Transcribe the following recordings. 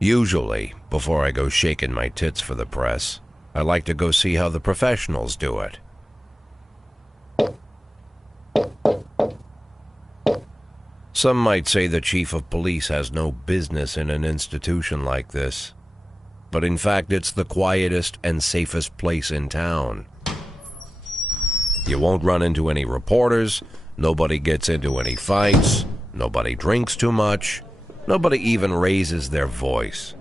Usually, before I go shaking my tits for the press, I like to go see how the professionals do it. Some might say the chief of police has no business in an institution like this, but in fact it's the quietest and safest place in town. You won't run into any reporters, nobody gets into any fights, nobody drinks too much, nobody even raises their voice.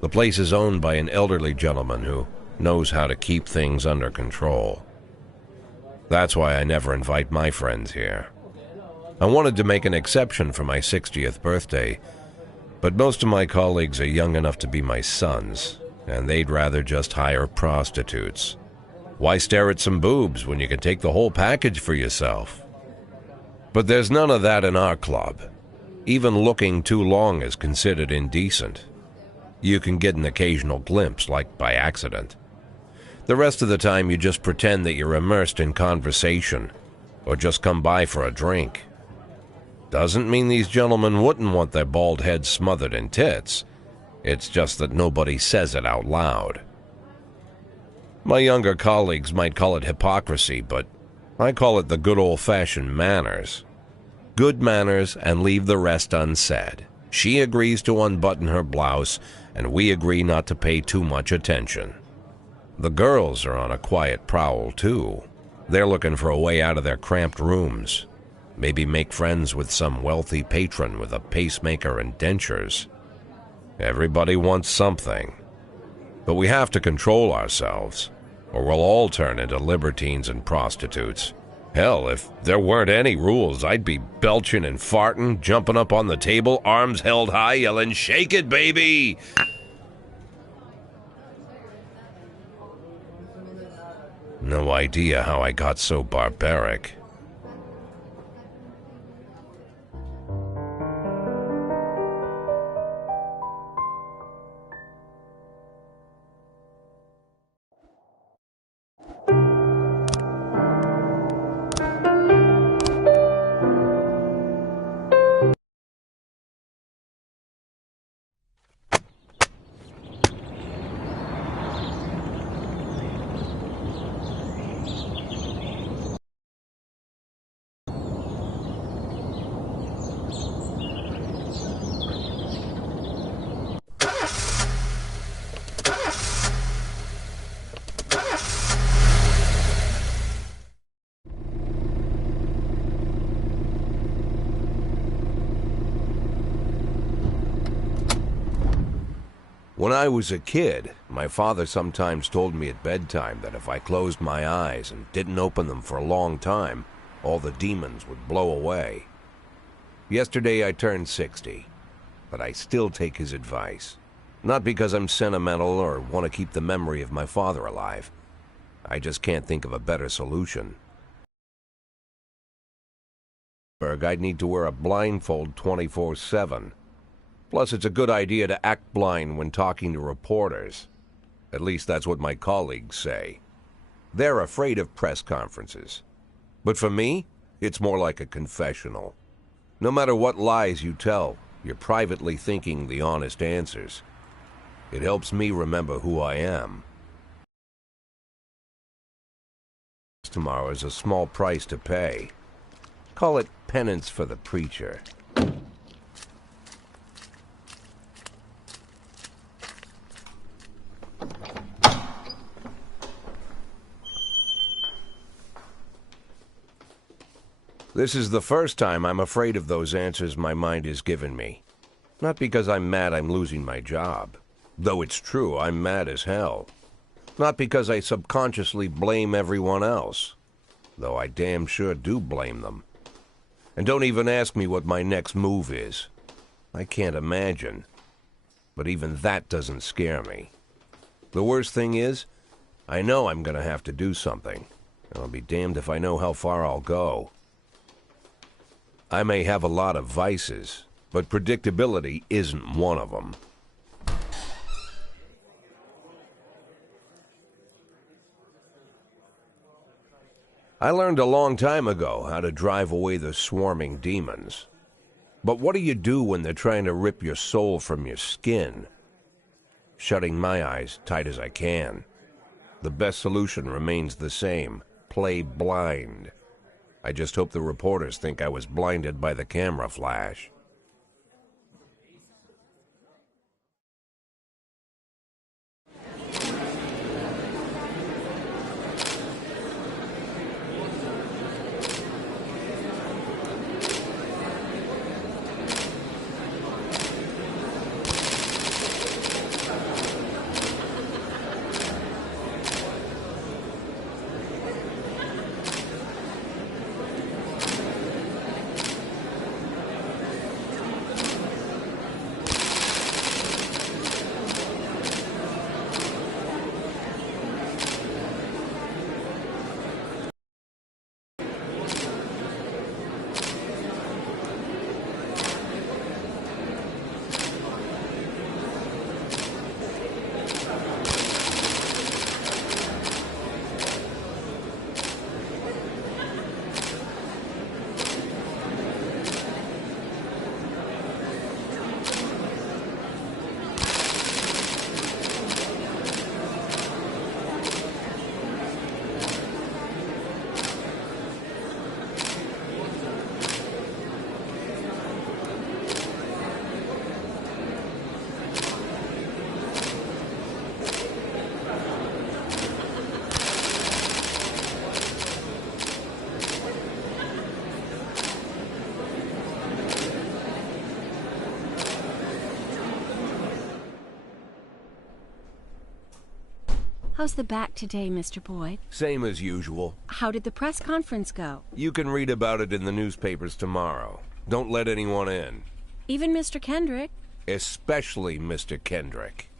The place is owned by an elderly gentleman who knows how to keep things under control. That's why I never invite my friends here. I wanted to make an exception for my 60th birthday, but most of my colleagues are young enough to be my sons, and they'd rather just hire prostitutes. Why stare at some boobs when you can take the whole package for yourself? But there's none of that in our club. Even looking too long is considered indecent. You can get an occasional glimpse, like by accident. The rest of the time you just pretend that you're immersed in conversation, or just come by for a drink. Doesn't mean these gentlemen wouldn't want their bald heads smothered in tits. It's just that nobody says it out loud. My younger colleagues might call it hypocrisy, but I call it the good old-fashioned manners. Good manners and leave the rest unsaid. She agrees to unbutton her blouse, and we agree not to pay too much attention. The girls are on a quiet prowl, too. They're looking for a way out of their cramped rooms. Maybe make friends with some wealthy patron with a pacemaker and dentures. Everybody wants something. But we have to control ourselves, or we'll all turn into libertines and prostitutes. Hell, if there weren't any rules, I'd be belching and farting, jumping up on the table, arms held high, yelling, "Shake it, baby!" No idea how I got so barbaric. When I was a kid, my father sometimes told me at bedtime that if I closed my eyes and didn't open them for a long time, all the demons would blow away. Yesterday I turned 60, but I still take his advice. Not because I'm sentimental or want to keep the memory of my father alive. I just can't think of a better solution. I'd need to wear a blindfold 24/7. Plus, it's a good idea to act blind when talking to reporters. At least that's what my colleagues say. They're afraid of press conferences. But for me, it's more like a confessional. No matter what lies you tell, you're privately thinking the honest answers. It helps me remember who I am. Tomorrow is a small price to pay. Call it penance for the preacher. This is the first time I'm afraid of those answers my mind has given me. Not because I'm mad I'm losing my job. Though it's true, I'm mad as hell. Not because I subconsciously blame everyone else. Though I damn sure do blame them. And don't even ask me what my next move is. I can't imagine. But even that doesn't scare me. The worst thing is, I know I'm going to have to do something. And I'll be damned if I know how far I'll go. I may have a lot of vices, but predictability isn't one of them. I learned a long time ago how to drive away the swarming demons. But what do you do when they're trying to rip your soul from your skin? Shutting my eyes tight as I can. The best solution remains the same. Play blind. I just hope the reporters think I was blinded by the camera flash. How's the back today, Mr. Boyd? Same as usual. How did the press conference go? You can read about it in the newspapers tomorrow. Don't let anyone in. Even Mr. Kendrick? Especially Mr. Kendrick.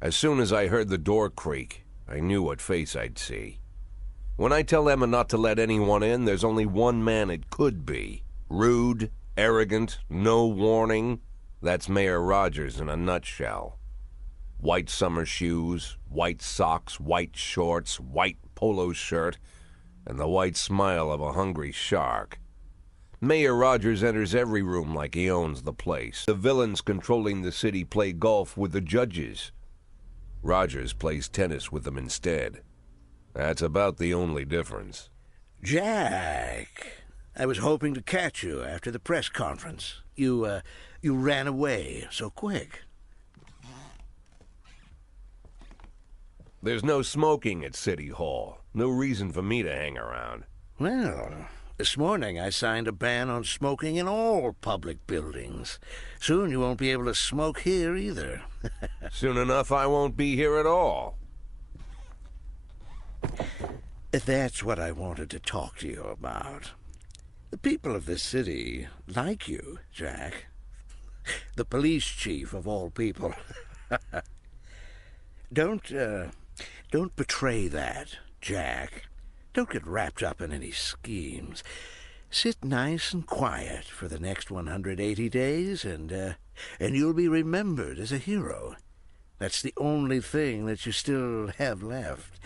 As soon as I heard the door creak, I knew what face I'd see. When I tell Emma not to let anyone in, there's only one man it could be. Rude, arrogant, no warning. That's Mayor Rogers in a nutshell. White summer shoes, white socks, white shorts, white polo shirt, and the white smile of a hungry shark. Mayor Rogers enters every room like he owns the place. The villains controlling the city play golf with the judges. Rogers plays tennis with them instead. That's about the only difference. Jack, I was hoping to catch you after the press conference. You ran away so quick. There's no smoking at City Hall. No reason for me to hang around. Well, this morning I signed a ban on smoking in all public buildings. Soon you won't be able to smoke here either. Soon enough I won't be here at all. That's what I wanted to talk to you about. The people of this city like you, Jack. The police chief of all people. Don't betray that, Jack. Don't get wrapped up in any schemes. Sit nice and quiet for the next 180 days, and you'll be remembered as a hero. That's the only thing that you still have left.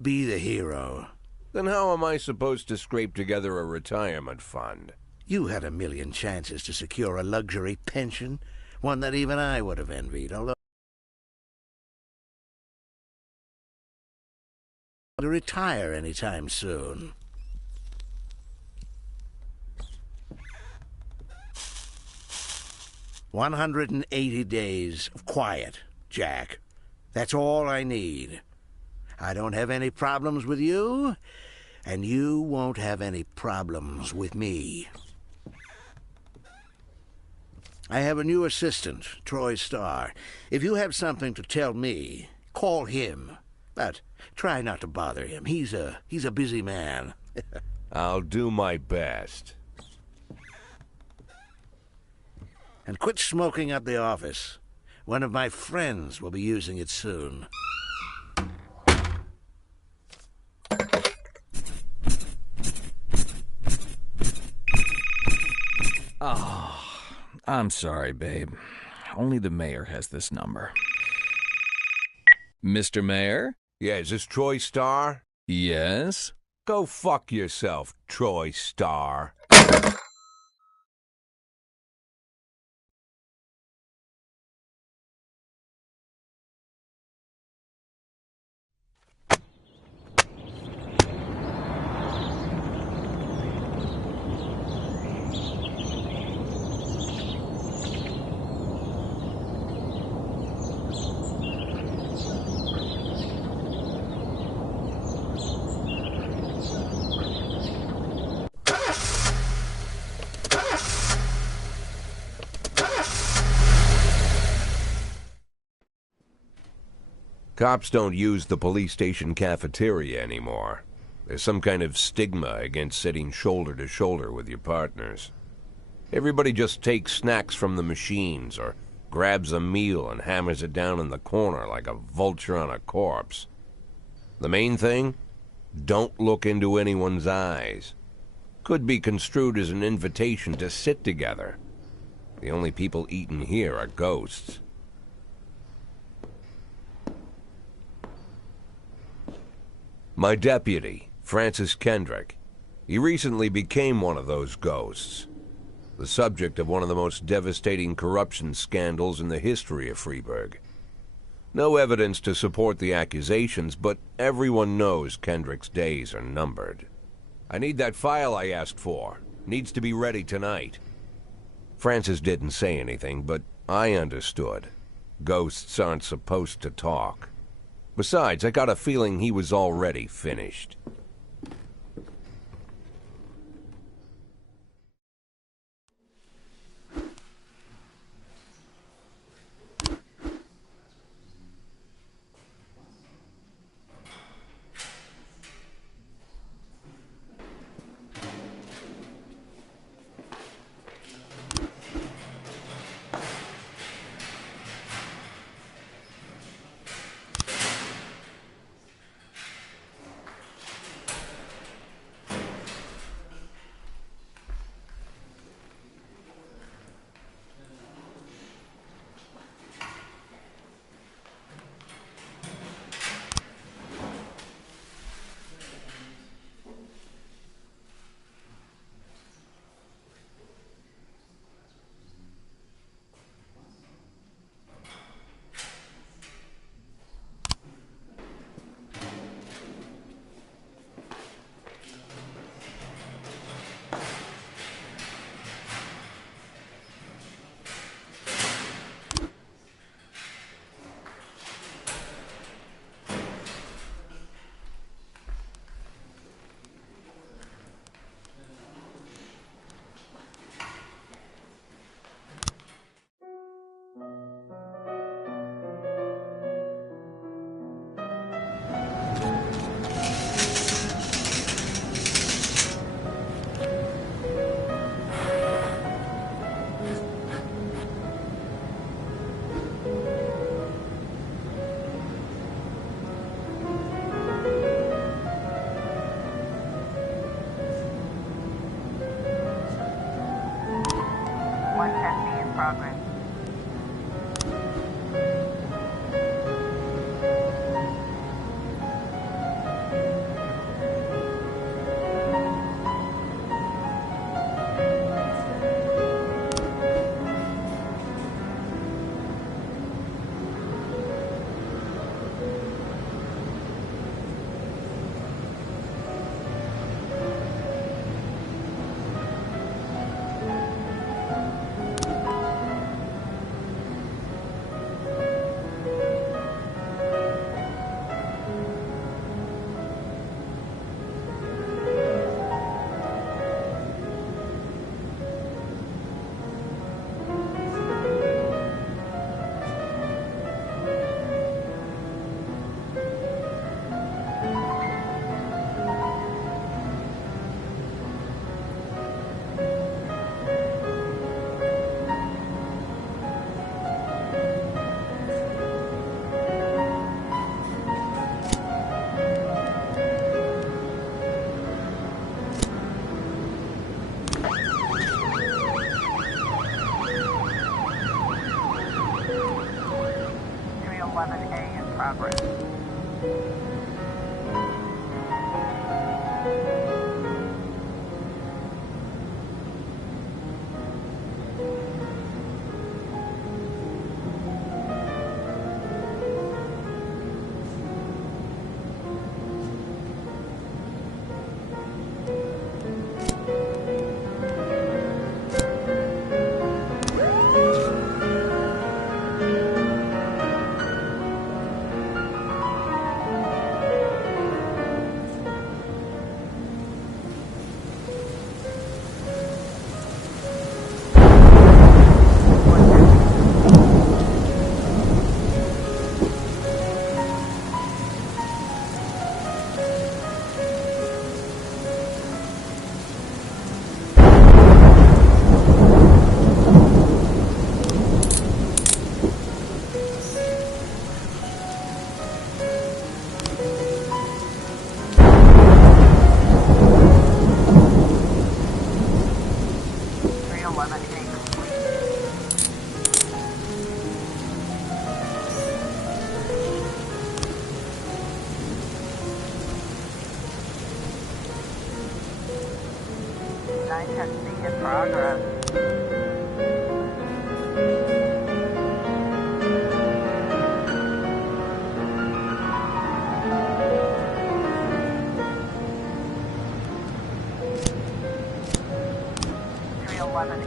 Be the hero. Then how am I supposed to scrape together a retirement fund? You had a million chances to secure a luxury pension, one that even I would have envied, although to retire anytime soon. "180 days of quiet, Jack. That's all I need. I don't have any problems with you, and you won't have any problems with me. I have a new assistant, Troy Starr. If you have something to tell me, call him. But try not to bother him. He's a busy man. I'll do my best. And quit smoking at the office. One of my friends will be using it soon. Oh, I'm sorry, babe. Only the mayor has this number. Mr. Mayor? Yeah, is this Troy Star? Yes? Go fuck yourself, Troy Star. Cops don't use the police station cafeteria anymore. There's some kind of stigma against sitting shoulder to shoulder with your partners. Everybody just takes snacks from the machines or grabs a meal and hammers it down in the corner like a vulture on a corpse. The main thing? Don't look into anyone's eyes. Could be construed as an invitation to sit together. The only people eating here are ghosts. My deputy, Francis Kendrick. He recently became one of those ghosts. The subject of one of the most devastating corruption scandals in the history of Freeburg. No evidence to support the accusations, but everyone knows Kendrick's days are numbered. I need that file I asked for. Needs to be ready tonight. Francis didn't say anything, but I understood. Ghosts aren't supposed to talk. Besides, I got a feeling he was already finished. Progress. 311A in progress. In progress.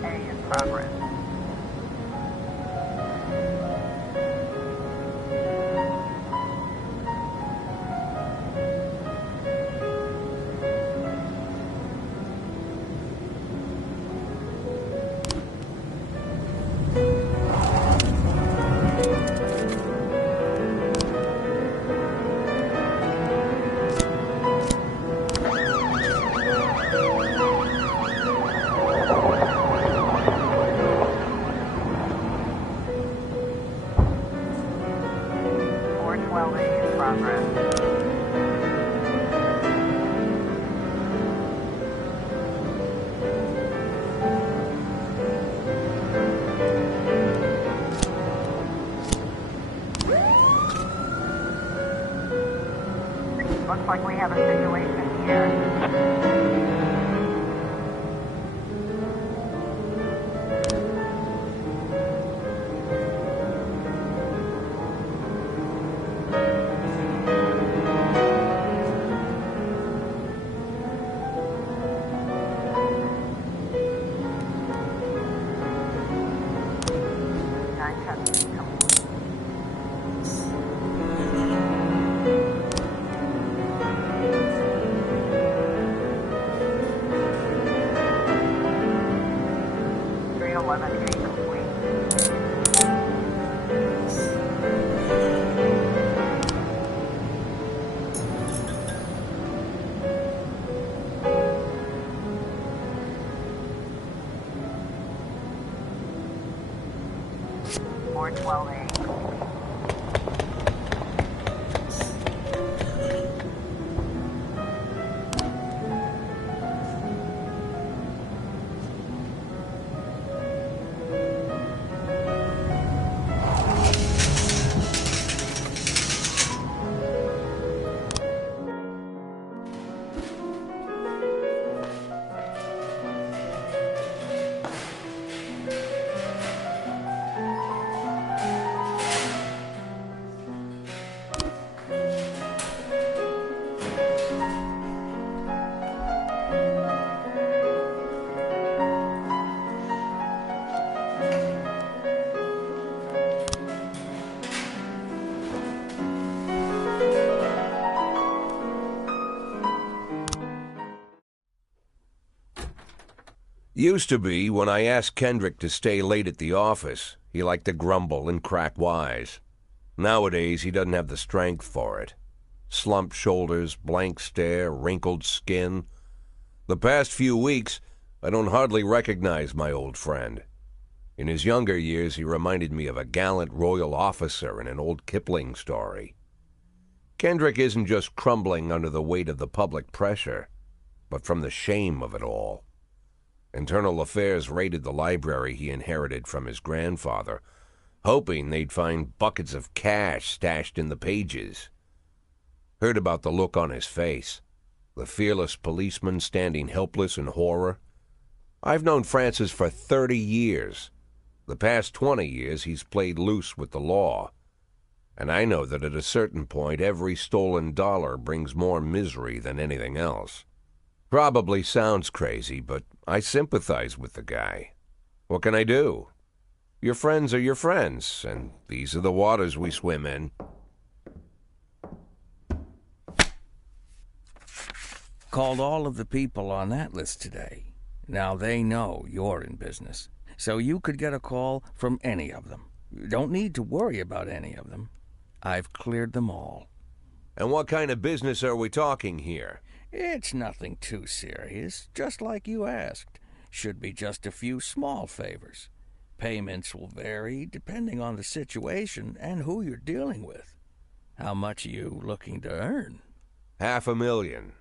A in progress. Looks like we have a situation here. Used to be, when I asked Kendrick to stay late at the office, he liked to grumble and crack wise. Nowadays, he doesn't have the strength for it. Slumped shoulders, blank stare, wrinkled skin. The past few weeks, I don't hardly recognize my old friend. In his younger years, he reminded me of a gallant royal officer in an old Kipling story. Kendrick isn't just crumbling under the weight of the public pressure, but from the shame of it all. Internal Affairs raided the library he inherited from his grandfather, hoping they'd find buckets of cash stashed in the pages. Heard about the look on his face, the fearless policeman standing helpless in horror. I've known Francis for 30 years. The past 20 years he's played loose with the law. And I know that at a certain point every stolen dollar brings more misery than anything else. Probably sounds crazy, but I sympathize with the guy. What can I do? Your friends are your friends, and these are the waters we swim in. Called all of the people on that list today. Now they know you're in business, so you could get a call from any of them. You don't need to worry about any of them. I've cleared them all. And what kind of business are we talking here? It's nothing too serious, just like you asked. Should be just a few small favors. Payments will vary depending on the situation and who you're dealing with. How much are you looking to earn? $500,000.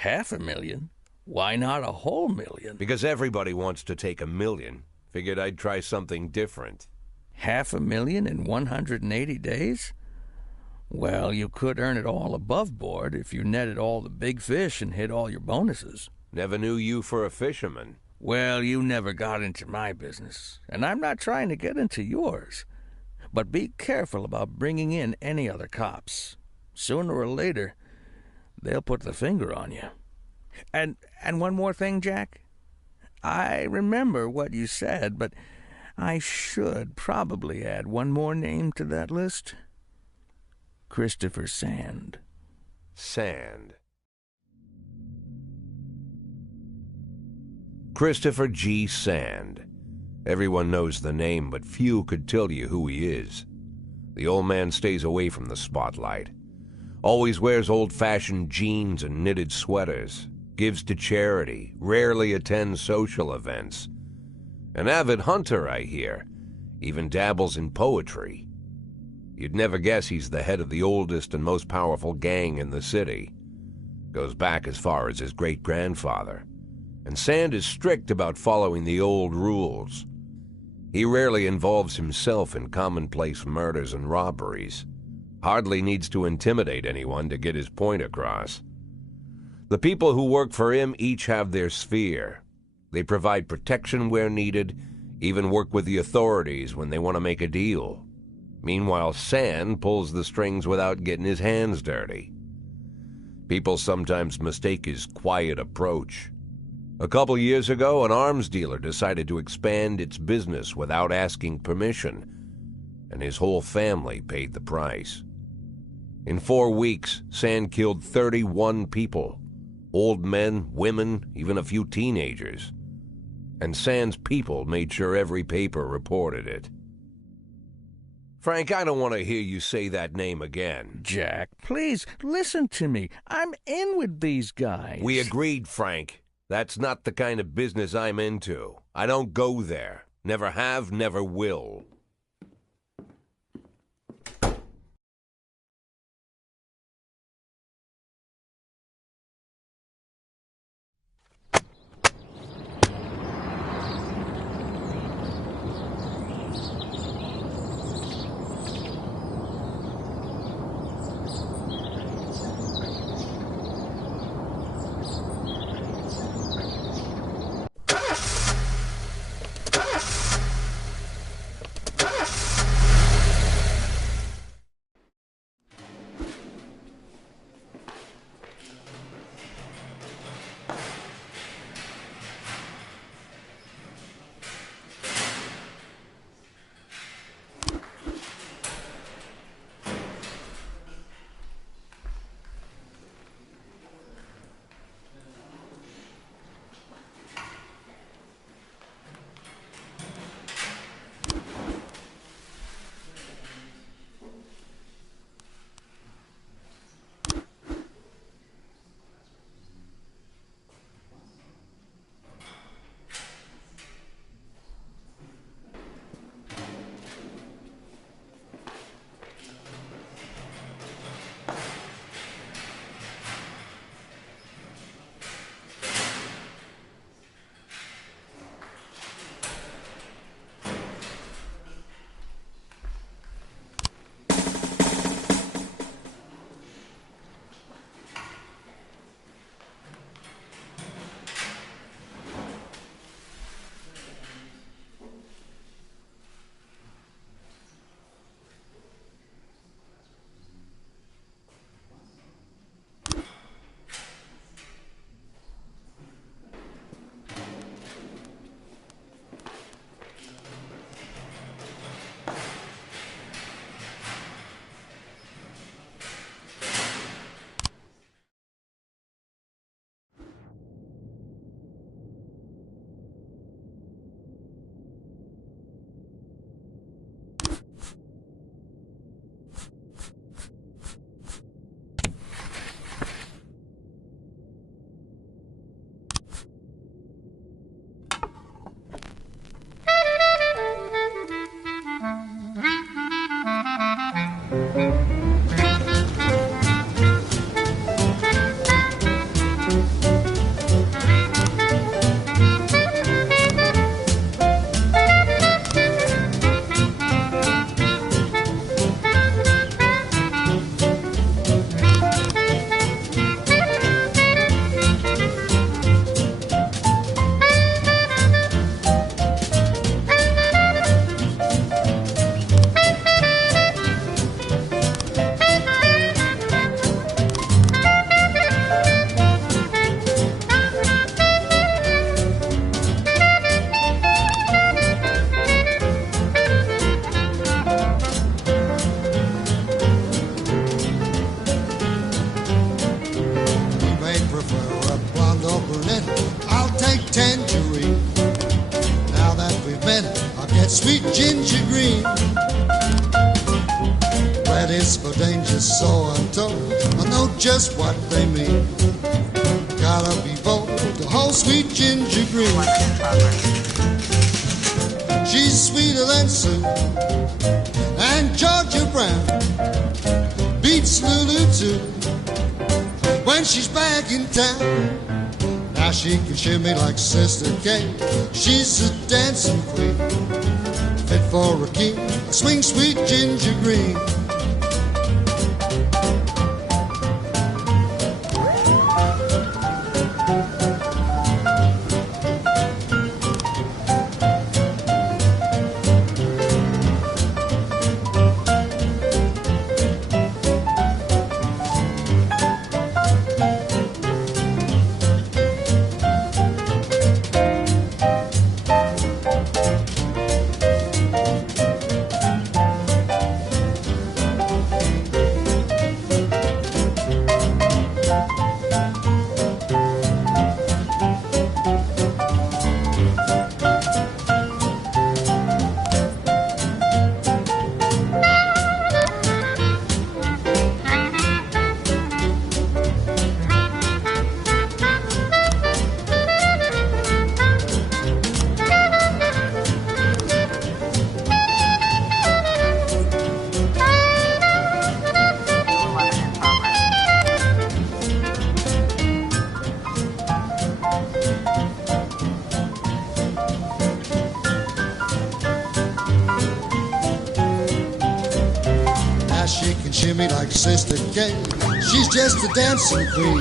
$500,000? Why not a whole million? Because everybody wants to take $1 million. Figured I'd try something different. $500,000 in 180 days? Well, you could earn it all above board if you netted all the big fish and hit all your bonuses. Never knew you for a fisherman. Well, you never got into my business, and I'm not trying to get into yours. But be careful about bringing in any other cops. Sooner or later, they'll put the finger on you. And one more thing, Jack. I remember what you said, but I should probably add one more name to that list. Christopher Sand. Sand. Christopher G. Sand. Everyone knows the name, but few could tell you who he is. The old man stays away from the spotlight. Always wears old-fashioned jeans and knitted sweaters. Gives to charity. Rarely attends social events. An avid hunter, I hear. Even dabbles in poetry. You'd never guess he's the head of the oldest and most powerful gang in the city. Goes back as far as his great-grandfather. And Sand is strict about following the old rules. He rarely involves himself in commonplace murders and robberies. Hardly needs to intimidate anyone to get his point across. The people who work for him each have their sphere. They provide protection where needed, even work with the authorities when they want to make a deal. Meanwhile, Sand pulls the strings without getting his hands dirty. People sometimes mistake his quiet approach. A couple years ago, an arms dealer decided to expand its business without asking permission, and his whole family paid the price. In 4 weeks, Sand killed 31 people. Old men, women, even a few teenagers. And Sand's people made sure every paper reported it. Frank, I don't want to hear you say that name again. Jack, please, listen to me. I'm in with these guys. We agreed, Frank. That's not the kind of business I'm into. I don't go there. Never have, never will. minute I'll get sweet ginger green. Red is for danger, so I'm told. I know just what they mean. Gotta be bold to hold sweet ginger green. She's sweeter than Sue and Georgia Brown beats Lulu too when she's back in town. Now she can shimmy like Sister Kate. She's a dancing queen, fit for a king. Swing sweet ginger green. Like Sister Kate, she's just a dancing queen,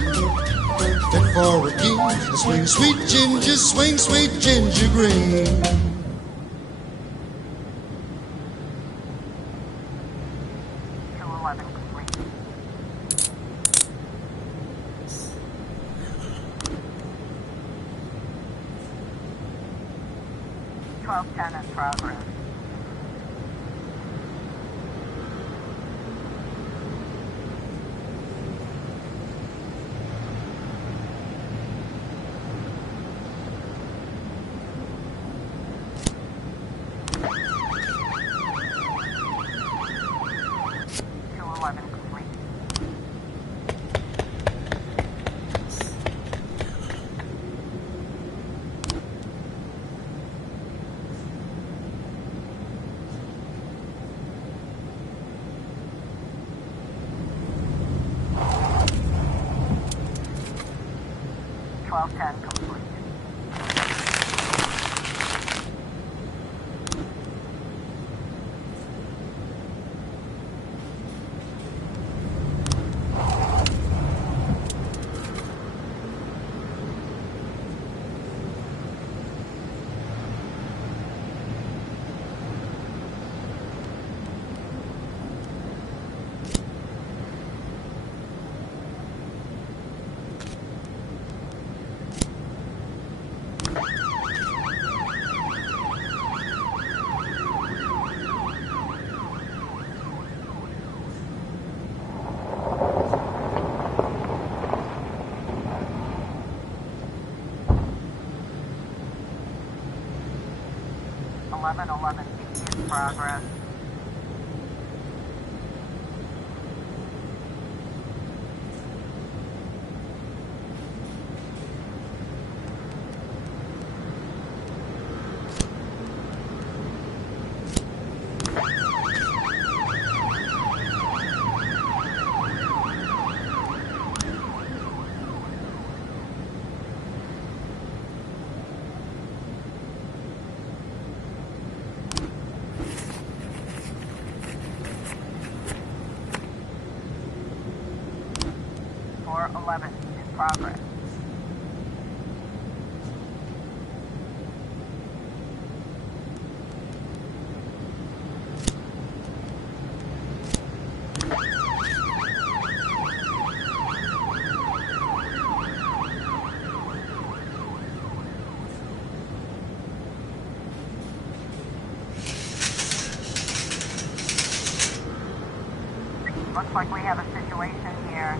fit for a king. Swing sweet ginger, swing sweet ginger green. complete. 1210 in progress. Complete. In progress. In progress. Looks like we have a situation here.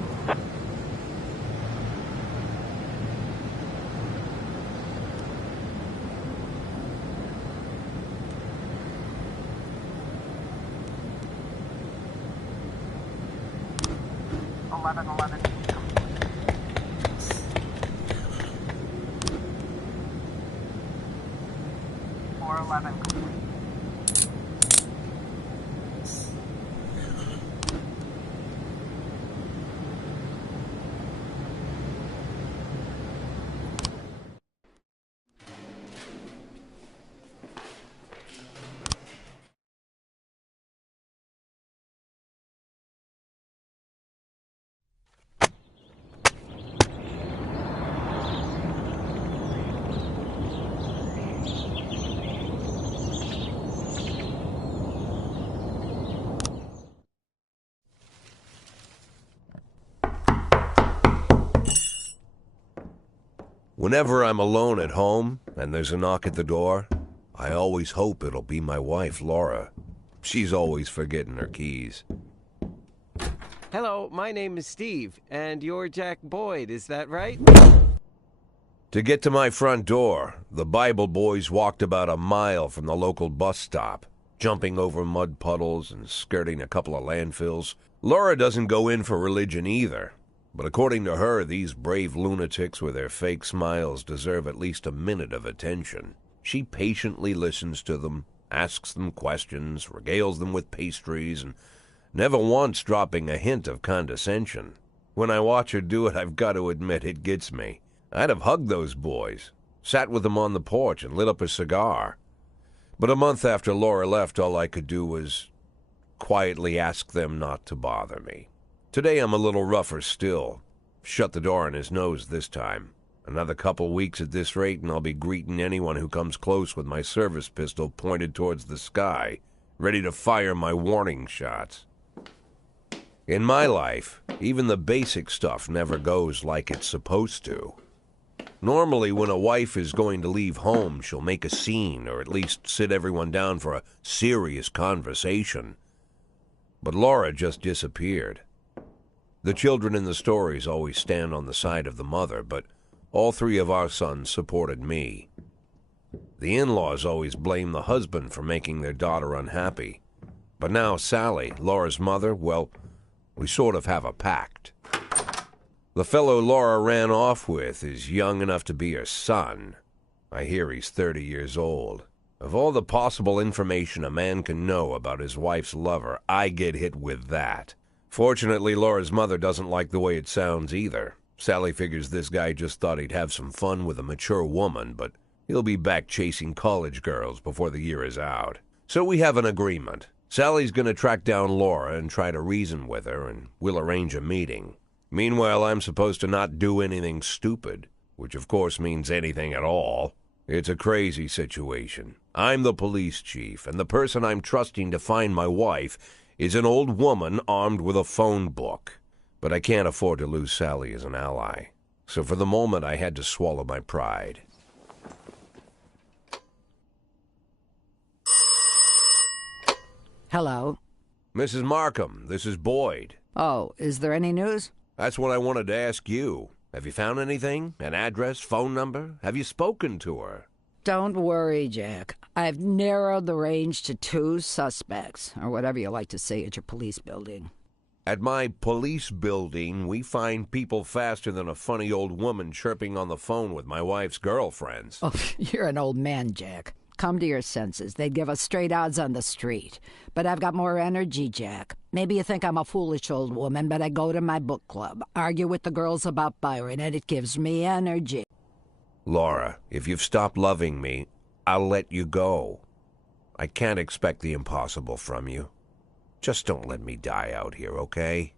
1111 complete. 411 complete. Whenever I'm alone at home and there's a knock at the door, I always hope it'll be my wife, Laura. She's always forgetting her keys. Hello, my name is Steve, and you're Jack Boyd, is that right? To get to my front door, the Bible boys walked about a mile from the local bus stop, jumping over mud puddles and skirting a couple of landfills. Laura doesn't go in for religion either. But according to her, these brave lunatics with their fake smiles deserve at least a minute of attention. She patiently listens to them, asks them questions, regales them with pastries, and never once dropping a hint of condescension. When I watch her do it, I've got to admit it gets me. I'd have hugged those boys, sat with them on the porch, and lit up a cigar. But a month after Laura left, all I could do was quietly ask them not to bother me. Today I'm a little rougher still. Shut the door on his nose this time. Another couple weeks at this rate and I'll be greeting anyone who comes close with my service pistol pointed towards the sky, ready to fire my warning shots. In my life, even the basic stuff never goes like it's supposed to. Normally, when a wife is going to leave home, she'll make a scene or at least sit everyone down for a serious conversation. But Laura just disappeared. The children in the stories always stand on the side of the mother, but all three of our sons supported me. The in-laws always blame the husband for making their daughter unhappy. But now Sally, Laura's mother, well, we sort of have a pact. The fellow Laura ran off with is young enough to be her son. I hear he's 30 years old. Of all the possible information a man can know about his wife's lover, I get hit with that. Fortunately, Laura's mother doesn't like the way it sounds either. Sally figures this guy just thought he'd have some fun with a mature woman, but he'll be back chasing college girls before the year is out. So we have an agreement. Sally's going to track down Laura and try to reason with her, and we'll arrange a meeting. Meanwhile, I'm supposed to not do anything stupid, which of course means anything at all. It's a crazy situation. I'm the police chief, and the person I'm trusting to find my wife is an old woman armed with a phone book. But I can't afford to lose Sally as an ally. So for the moment, I had to swallow my pride. Hello. Mrs. Markham, this is Boyd. Oh, is there any news? That's what I wanted to ask you. Have you found anything? An address, phone number? Have you spoken to her? Don't worry, Jack. I've narrowed the range to 2 suspects, or whatever you like to say at your police building. At my police building, we find people faster than a funny old woman chirping on the phone with my wife's girlfriends. Oh, you're an old man, Jack. Come to your senses. They'd give us straight odds on the street. But I've got more energy, Jack. Maybe you think I'm a foolish old woman, but I go to my book club, argue with the girls about Byron, and it gives me energy. Laura, if you've stopped loving me, I'll let you go. I can't expect the impossible from you. Just don't let me die out here, okay?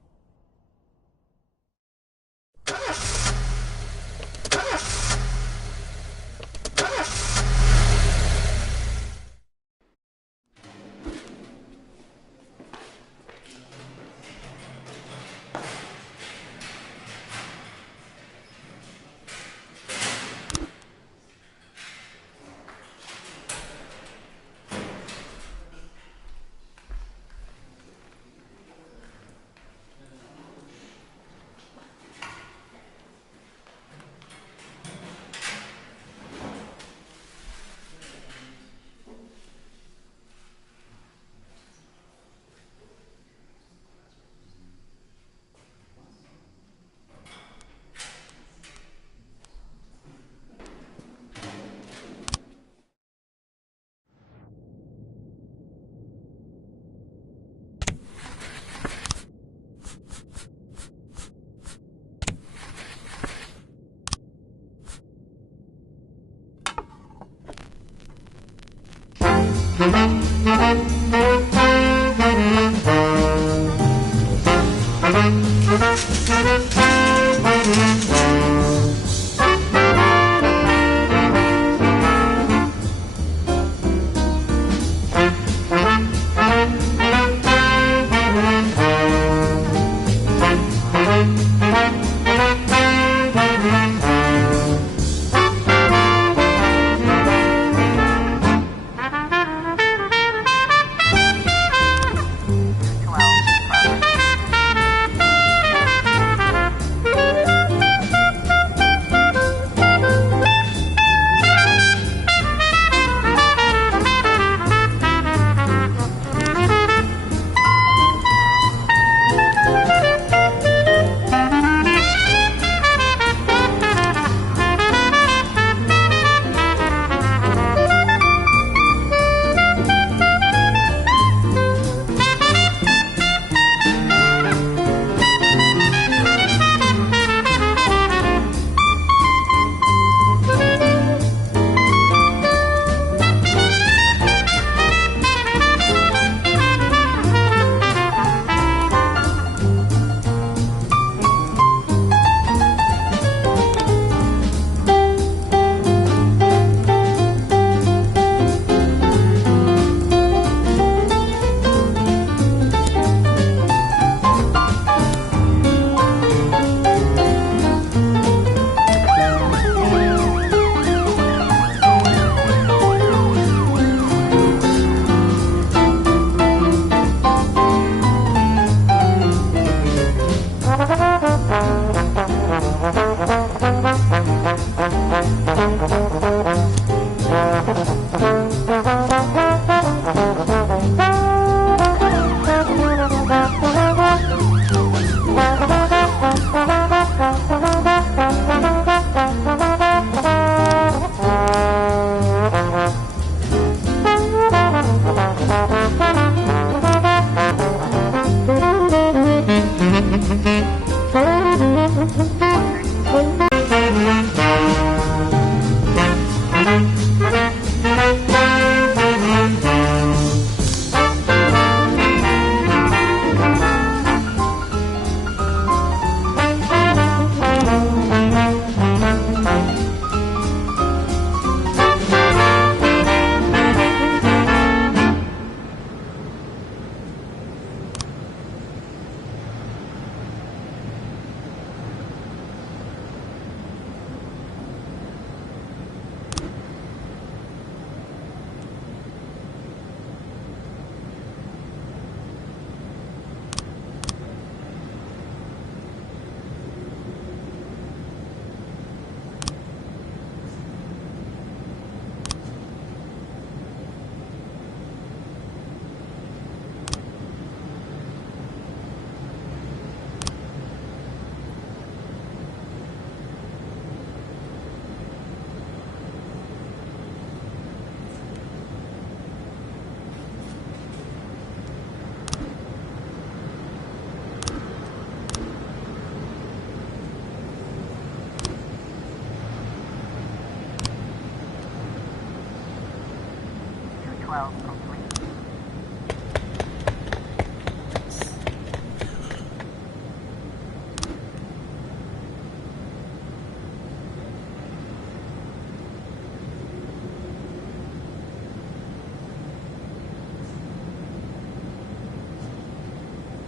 12 complete.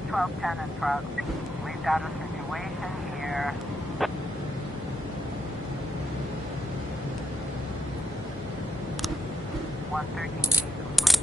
Twelve, 10, and 12. We've got a situation here. One 13 feet complete.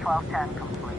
Twelve, 10 complete.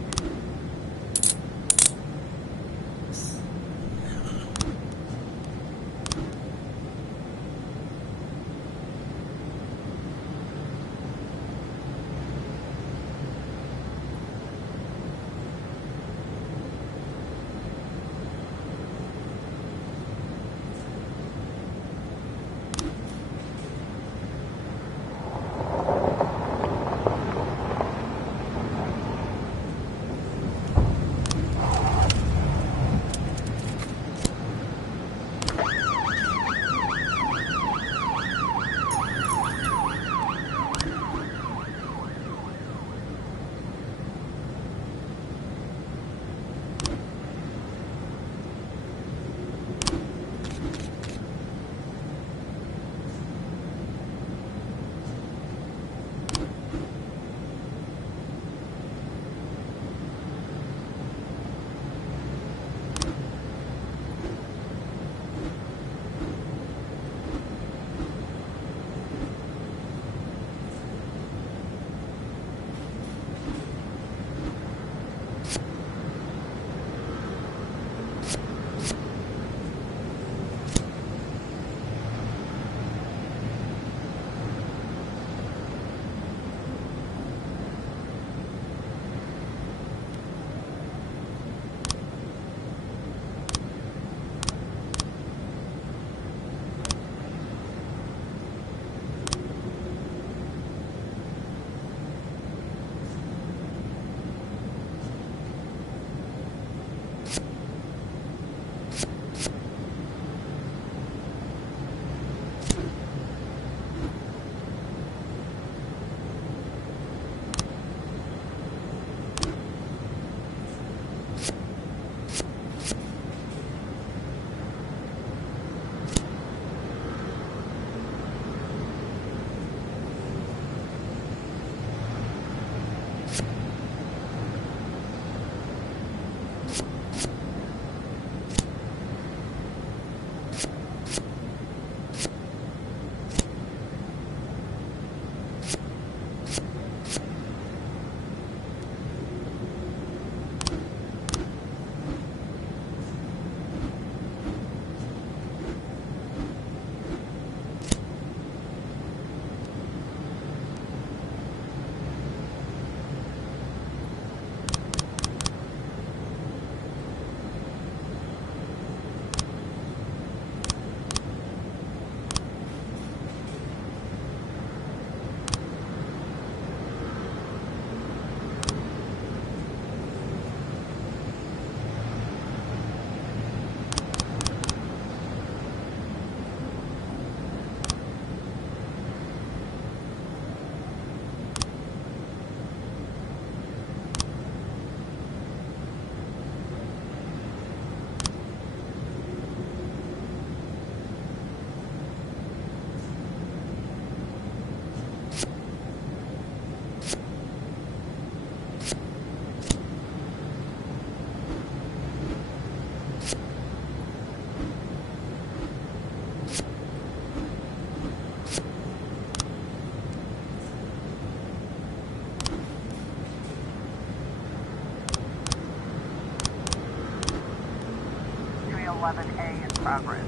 311A in progress.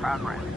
Progress.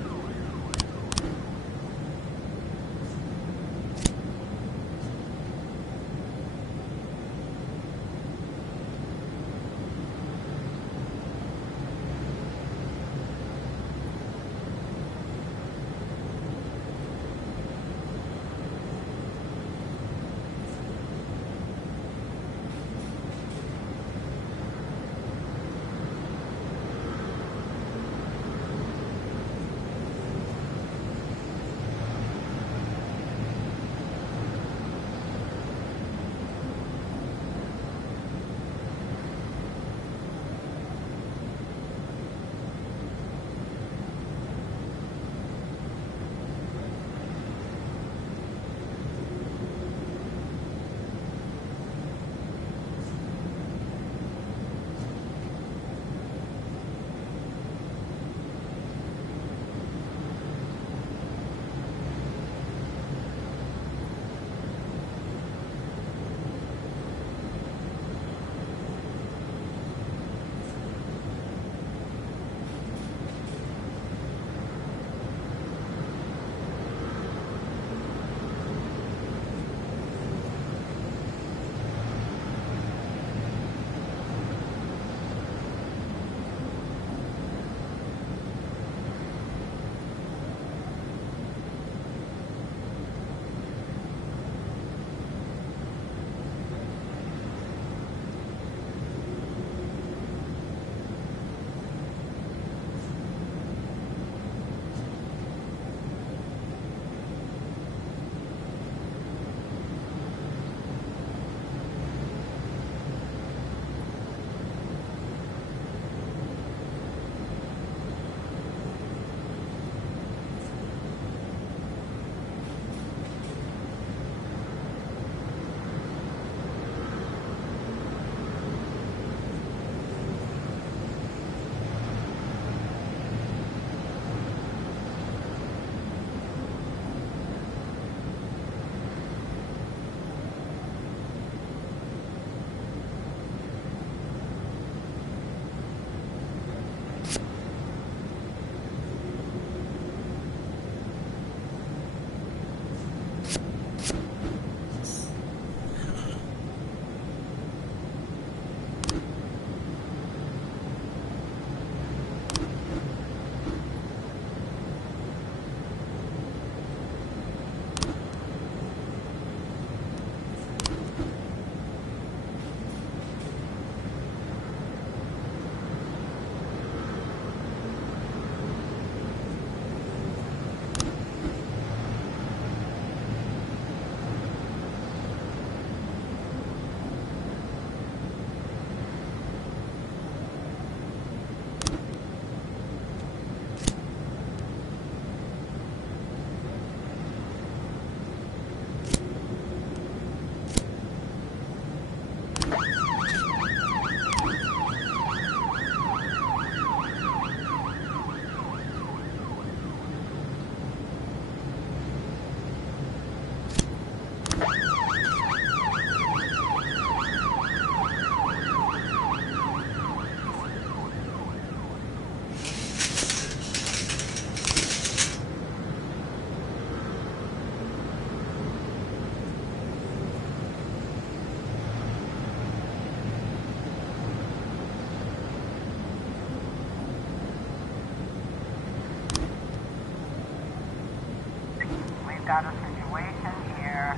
Got a situation here.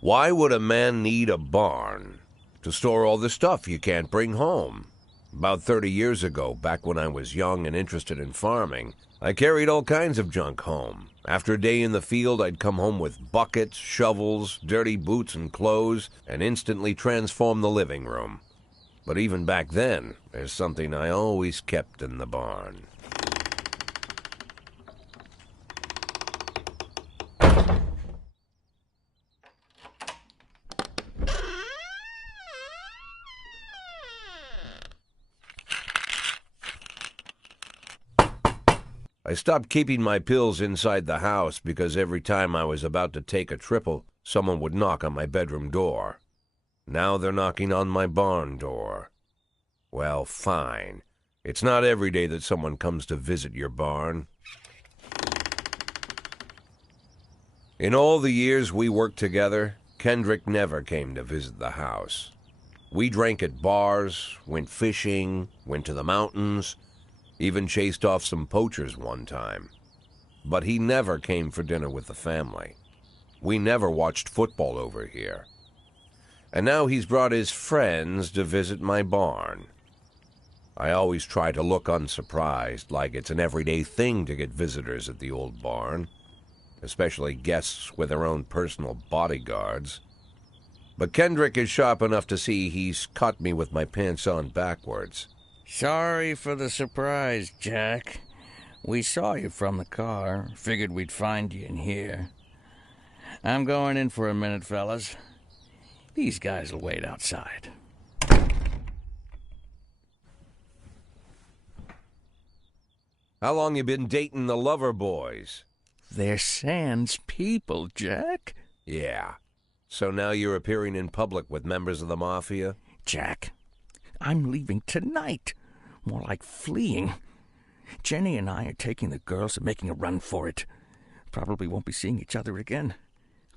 Why would a man need a barn? To store all the stuff you can't bring home. About 30 years ago, back when I was young and interested in farming, I carried all kinds of junk home. After a day in the field, I'd come home with buckets, shovels, dirty boots and clothes, and instantly transform the living room. But even back then, there's something I always kept in the barn. I stopped keeping my pills inside the house because every time I was about to take a triple, someone would knock on my bedroom door. Now they're knocking on my barn door. Well, fine. It's not every day that someone comes to visit your barn. In all the years we worked together, Kendrick never came to visit the house. We drank at bars, went fishing, went to the mountains, even chased off some poachers one time. But he never came for dinner with the family. We never watched football over here. And now he's brought his friends to visit my barn. I always try to look unsurprised, like it's an everyday thing to get visitors at the old barn, especially guests with their own personal bodyguards. But Kendrick is sharp enough to see he's caught me with my pants on backwards. Sorry for the surprise, Jack. We saw you from the car. Figured we'd find you in here. I'm going in for a minute, fellas. These guys will wait outside. How long you been dating the Lover Boys? They're Sans people, Jack. Yeah. So now you're appearing in public with members of the Mafia? Jack, I'm leaving tonight. More like fleeing. Jenny and I are taking the girls and making a run for it. Probably won't be seeing each other again.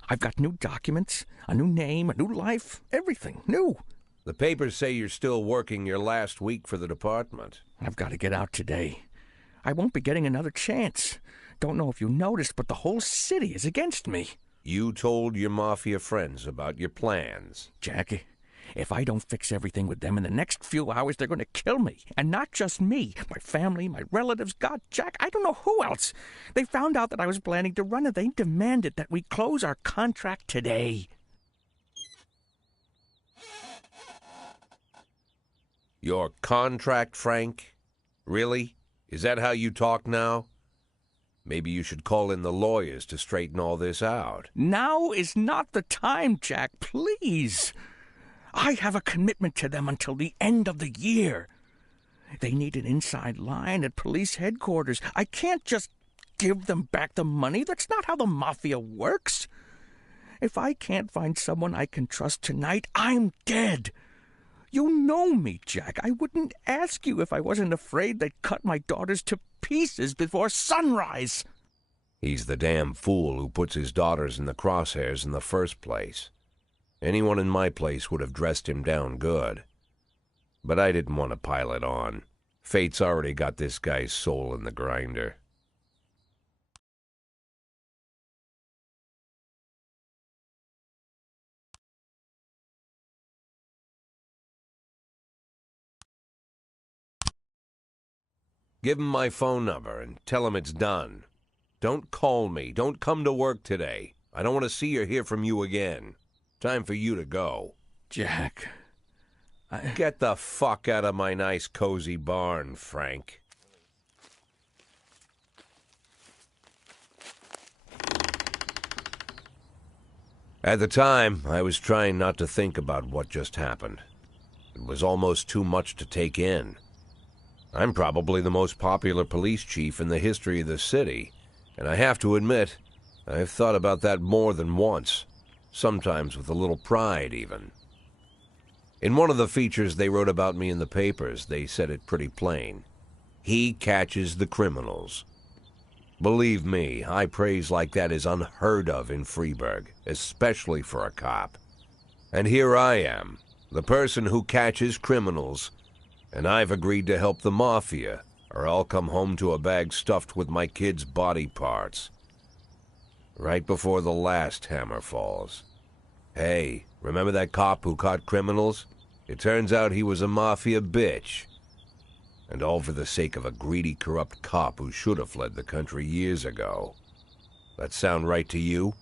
I've got new documents, a new name, a new life, everything new. The papers say you're still working your last week for the department. I've got to get out today. I won't be getting another chance. Don't know if you noticed, but the whole city is against me. You told your Mafia friends about your plans. Jackie, if I don't fix everything with them in the next few hours, they're going to kill me. And not just me. My family, my relatives, God, Jack, I don't know who else. They found out that I was planning to run and they demanded that we close our contract today. Your contract, Frank? Really? Is that how you talk now? Maybe you should call in the lawyers to straighten all this out. Now is not the time, Jack, please. I have a commitment to them until the end of the year. They need an inside line at police headquarters. I can't just give them back the money. That's not how the Mafia works. If I can't find someone I can trust tonight, I'm dead. You know me, Jack. I wouldn't ask you if I wasn't afraid they'd cut my daughters to pieces before sunrise. He's the damn fool who puts his daughters in the crosshairs in the first place. Anyone in my place would have dressed him down good. But I didn't want to pile it on. Fate's already got this guy's soul in the grinder. Give him my phone number and tell him it's done. Don't call me. Don't come to work today. I don't want to see or hear from you again. Time for you to go. Jack, Get the fuck out of my nice, cozy barn, Frank. At the time, I was trying not to think about what just happened. It was almost too much to take in. I'm probably the most popular police chief in the history of the city, and I have to admit, I've thought about that more than once, sometimes with a little pride even. In one of the features they wrote about me in the papers, they said it pretty plain. He catches the criminals. Believe me, high praise like that is unheard of in Freeburg, especially for a cop. And here I am, the person who catches criminals, and I've agreed to help the Mafia, or I'll come home to a bag stuffed with my kids' body parts. Right before the last hammer falls. Hey, remember that cop who caught criminals? It turns out he was a mafia bitch. And all for the sake of a greedy, corrupt cop who should have fled the country years ago. That sound right to you?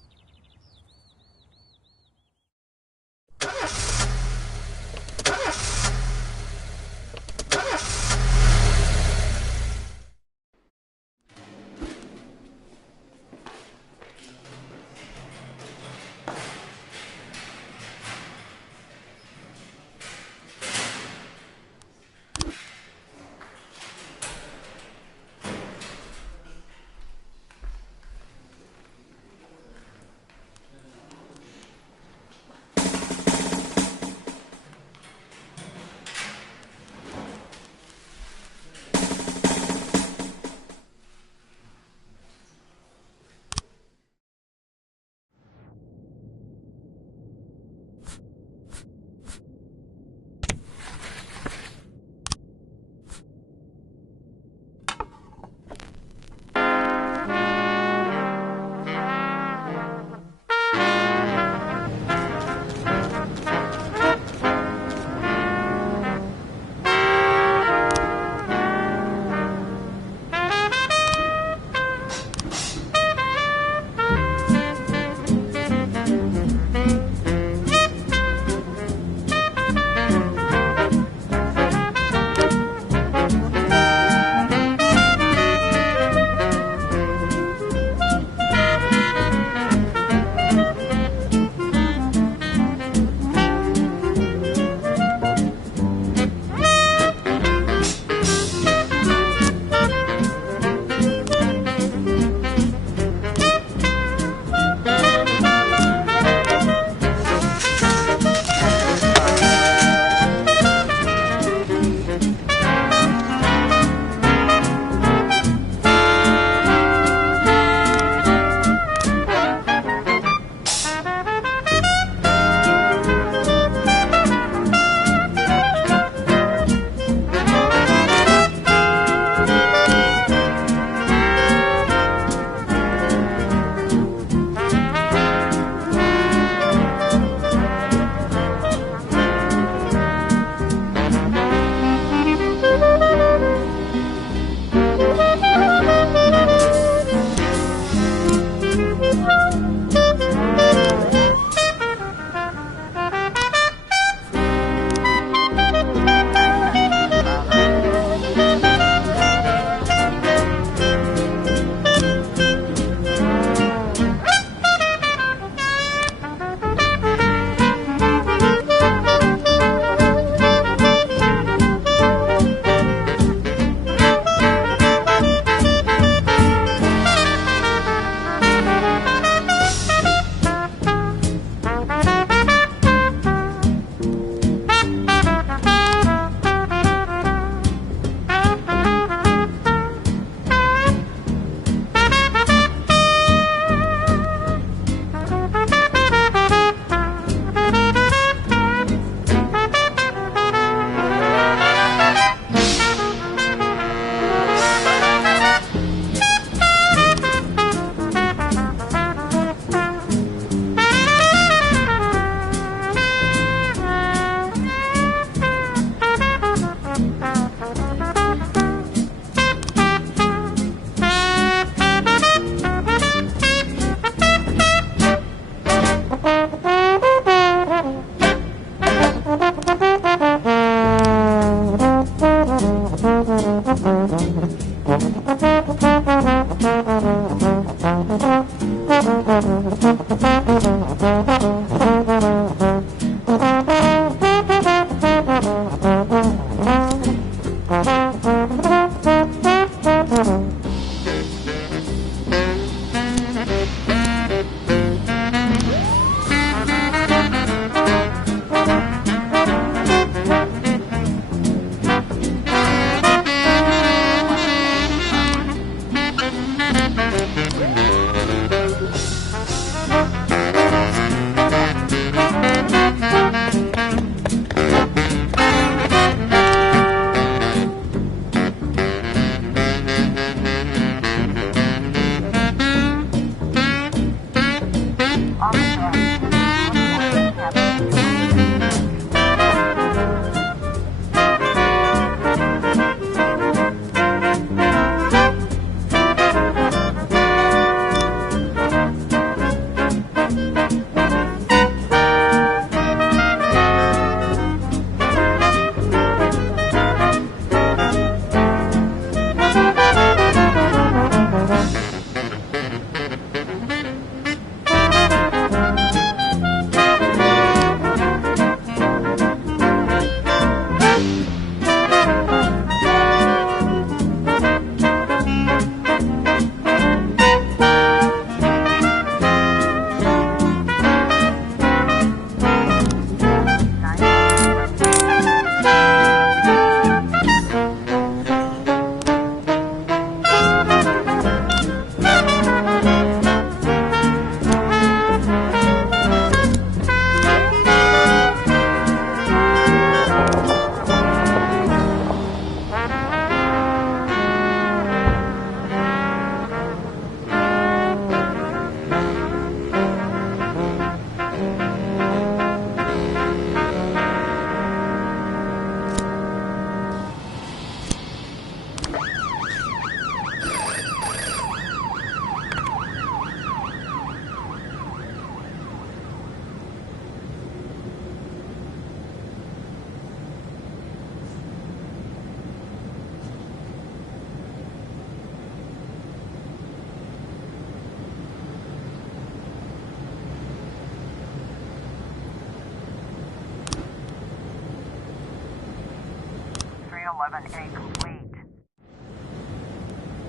211A complete.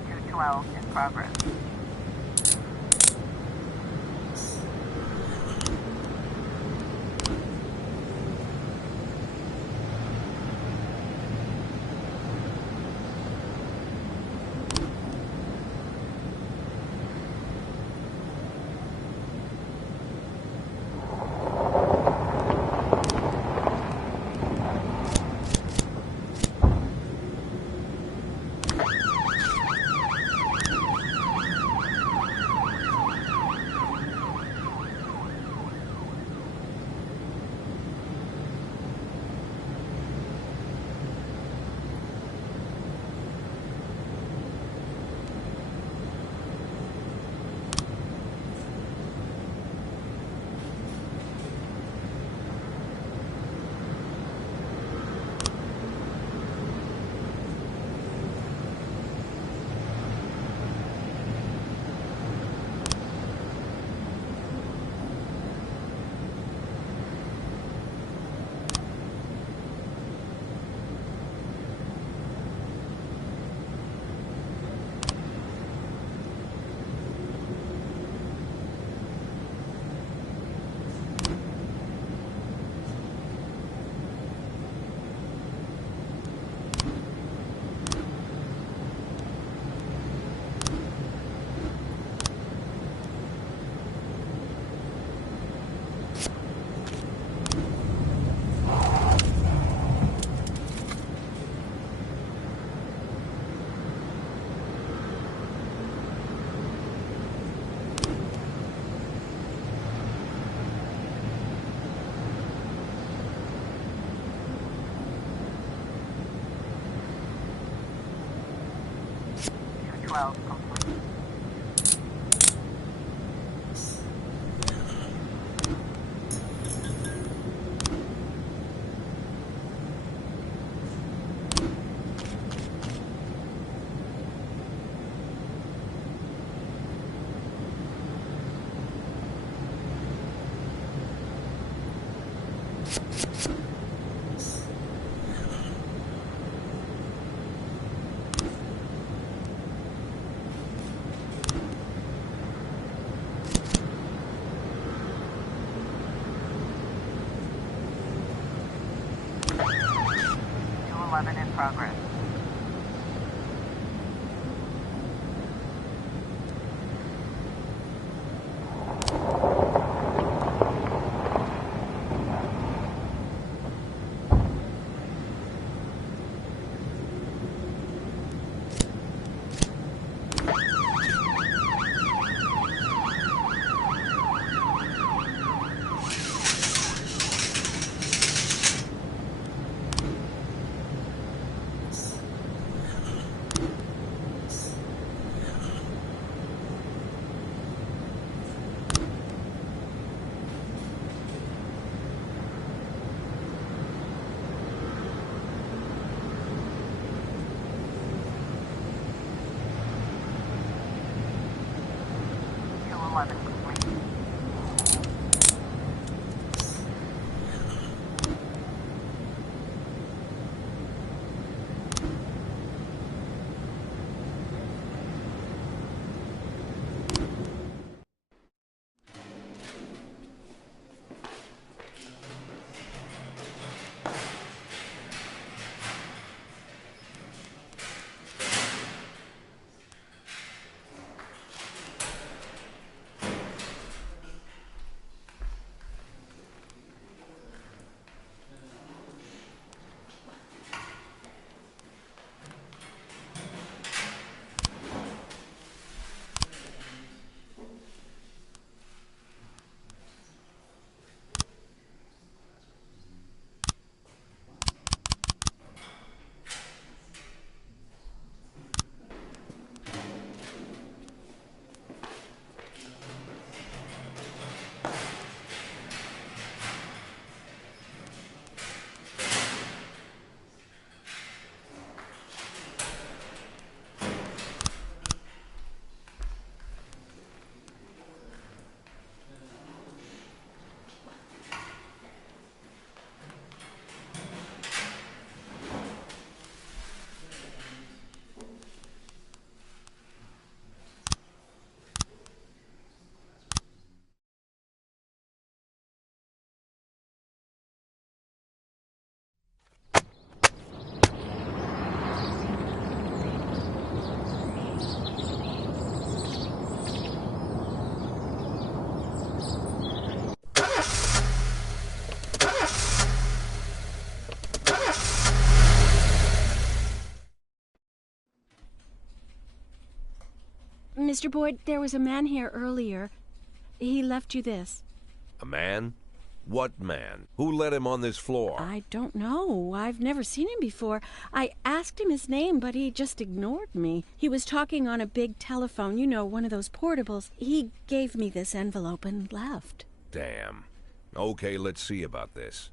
212 in progress. Complete. In progress. Mr. Boyd, there was a man here earlier. He left you this. A man? What man? Who let him on this floor? I don't know. I've never seen him before. I asked him his name, but he just ignored me. He was talking on a big telephone, you know, one of those portables. He gave me this envelope and left. Damn. Okay, let's see about this.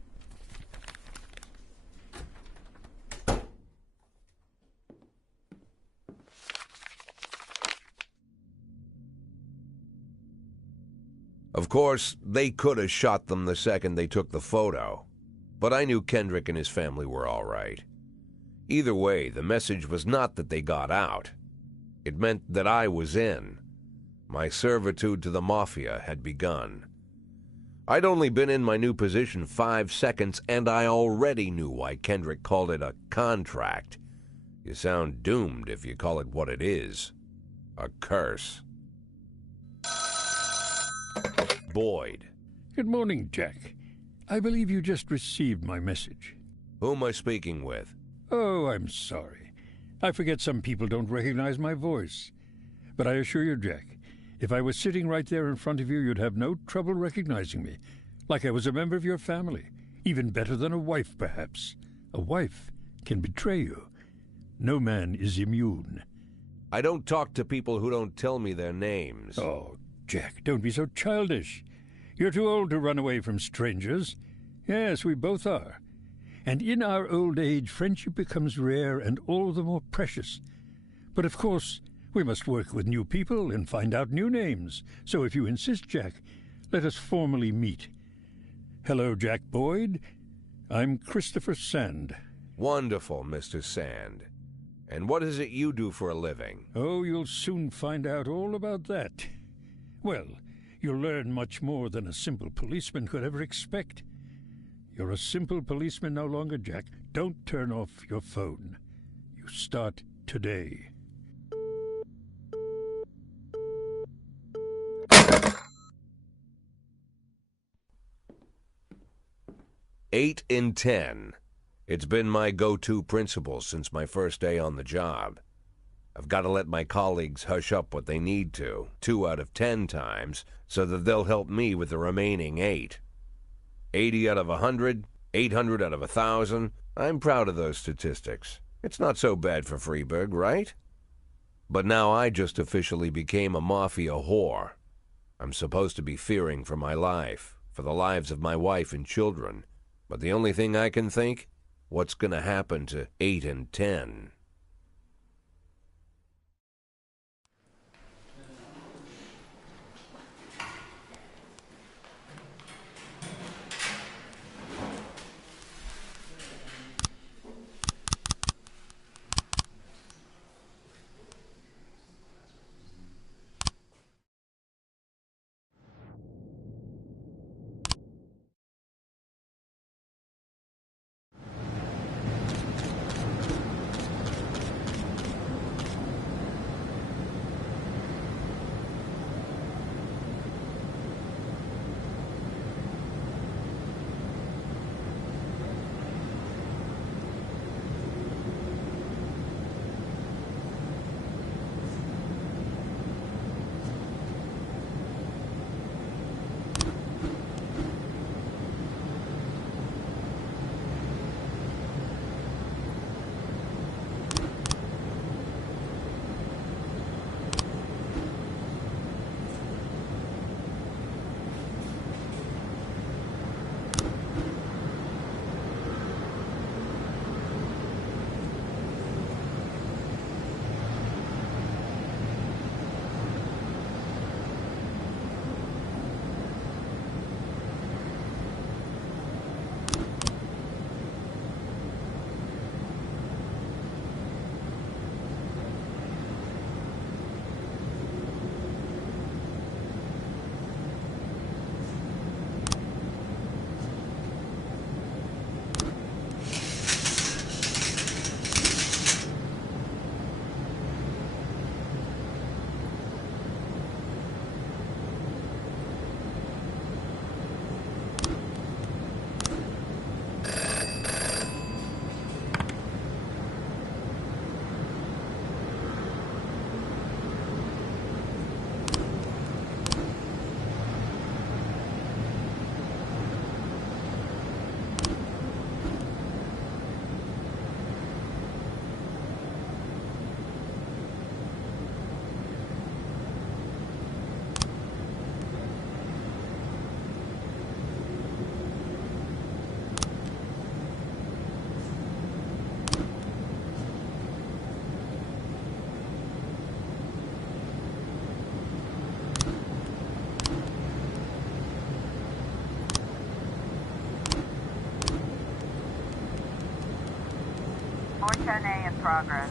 Of course, they could have shot them the second they took the photo, but I knew Kendrick and his family were all right. Either way, the message was not that they got out. It meant that I was in. My servitude to the Mafia had begun. I'd only been in my new position 5 seconds, and I already knew why Kendrick called it a contract. You sound doomed if you call it what it is. A curse. Boyd. Good morning, Jack. I believe you just received my message. Who am I speaking with? Oh, I'm sorry. I forget some people don't recognize my voice. But I assure you, Jack, if I was sitting right there in front of you, you'd have no trouble recognizing me. Like I was a member of your family. Even better than a wife, perhaps. A wife can betray you. No man is immune. I don't talk to people who don't tell me their names. Oh, Jack, don't be so childish. You're too old to run away from strangers. Yes, we both are. And in our old age, friendship becomes rare and all the more precious. But of course, we must work with new people and find out new names. So if you insist, Jack, let us formally meet. Hello, Jack Boyd. I'm Christopher Sand. Wonderful, Mr. Sand. And what is it you do for a living? Oh, you'll soon find out all about that. Well, you'll learn much more than a simple policeman could ever expect. You're a simple policeman no longer, Jack. Don't turn off your phone. You start today. Eight in 10. It's been my go-to principle since my first day on the job. I've got to let my colleagues hush up what they need to, 2 out of 10 times, so that they'll help me with the remaining 8. 80 out of 100, 800 out of 1,000. I'm proud of those statistics. It's not so bad for Freeburg, right? But now I just officially became a Mafia whore. I'm supposed to be fearing for my life, for the lives of my wife and children. But the only thing I can think, what's going to happen to 8 and 10? 710A in progress.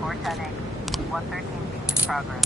Fortune 113B in progress.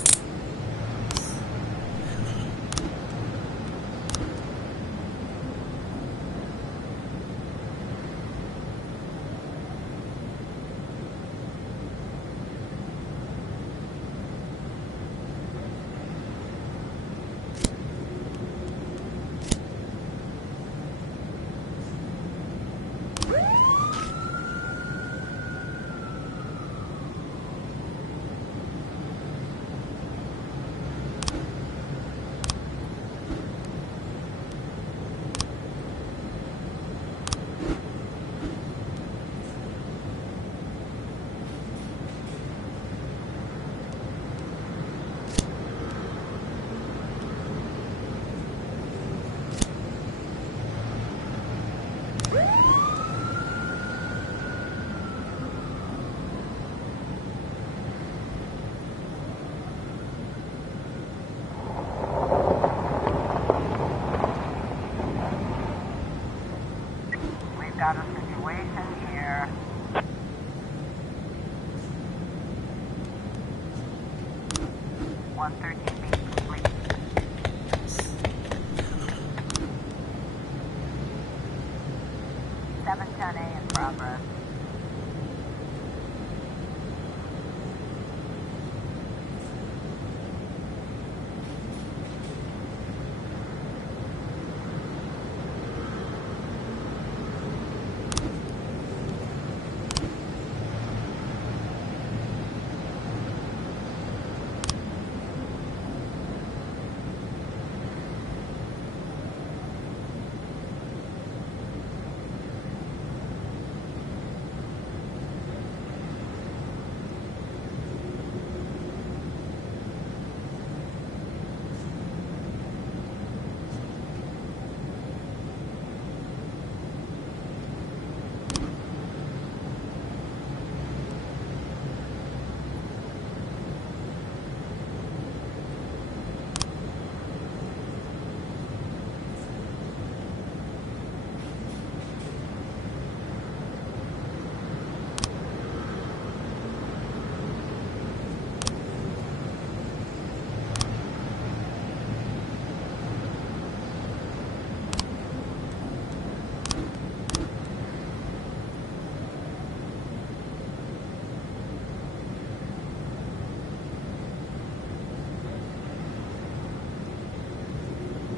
Got a situation here. (113B) complete. (710A) in progress.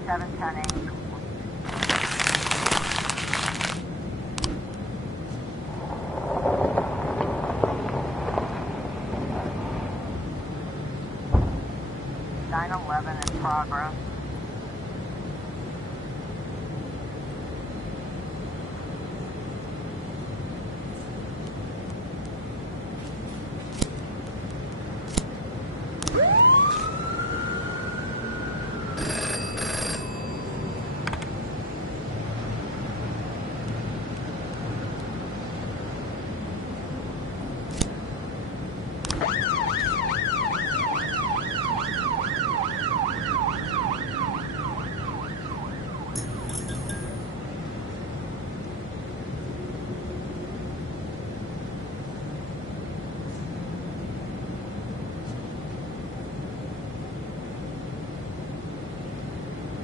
(710A) (911) in progress.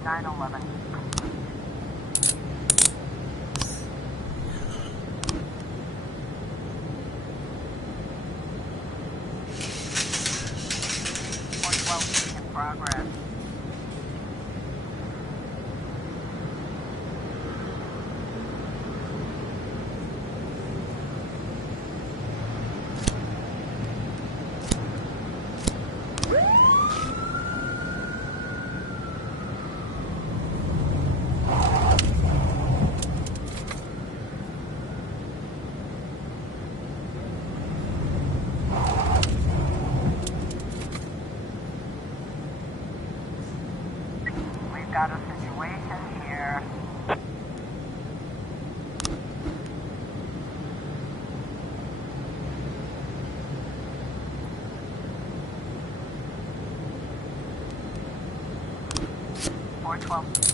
911. In progress. We've got a situation here. Four 12.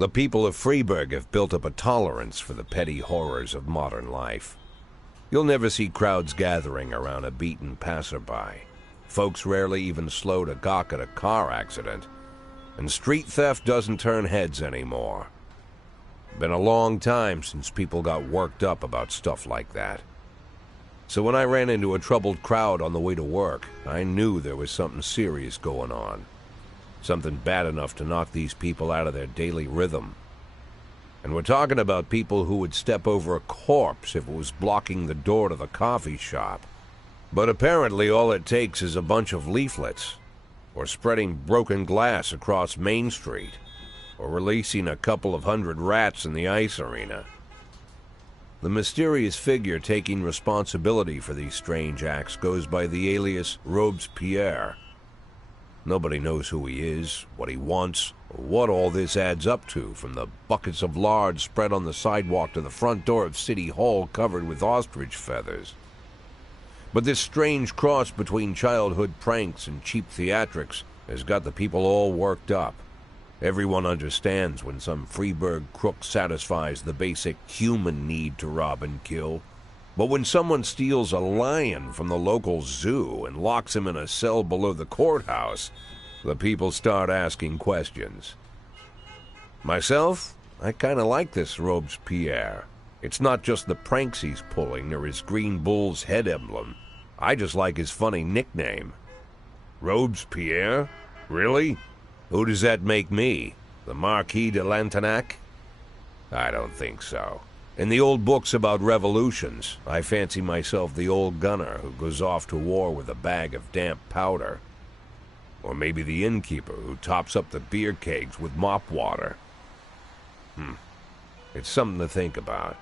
The people of Freeburg have built up a tolerance for the petty horrors of modern life. You'll never see crowds gathering around a beaten passerby. Folks rarely even slow to gawk at a car accident. And street theft doesn't turn heads anymore. Been a long time since people got worked up about stuff like that. So when I ran into a troubled crowd on the way to work, I knew there was something serious going on. Something bad enough to knock these people out of their daily rhythm. And we're talking about people who would step over a corpse if it was blocking the door to the coffee shop. But apparently all it takes is a bunch of leaflets, or spreading broken glass across Main Street, or releasing a couple of hundred rats in the ice arena. The mysterious figure taking responsibility for these strange acts goes by the alias Robespierre. Nobody knows who he is, what he wants, or what all this adds up to, from the buckets of lard spread on the sidewalk to the front door of City Hall covered with ostrich feathers. But this strange cross between childhood pranks and cheap theatrics has got the people all worked up. Everyone understands when some Freeburg crook satisfies the basic human need to rob and kill. But when someone steals a lion from the local zoo and locks him in a cell below the courthouse, the people start asking questions. Myself, I kind of like this Robespierre. It's not just the pranks he's pulling or his green bull's head emblem. I just like his funny nickname. Robespierre? Really? Who does that make me? The Marquis de Lantenac? I don't think so. In the old books about revolutions, I fancy myself the old gunner who goes off to war with a bag of damp powder. Or maybe the innkeeper who tops up the beer kegs with mop water. It's something to think about.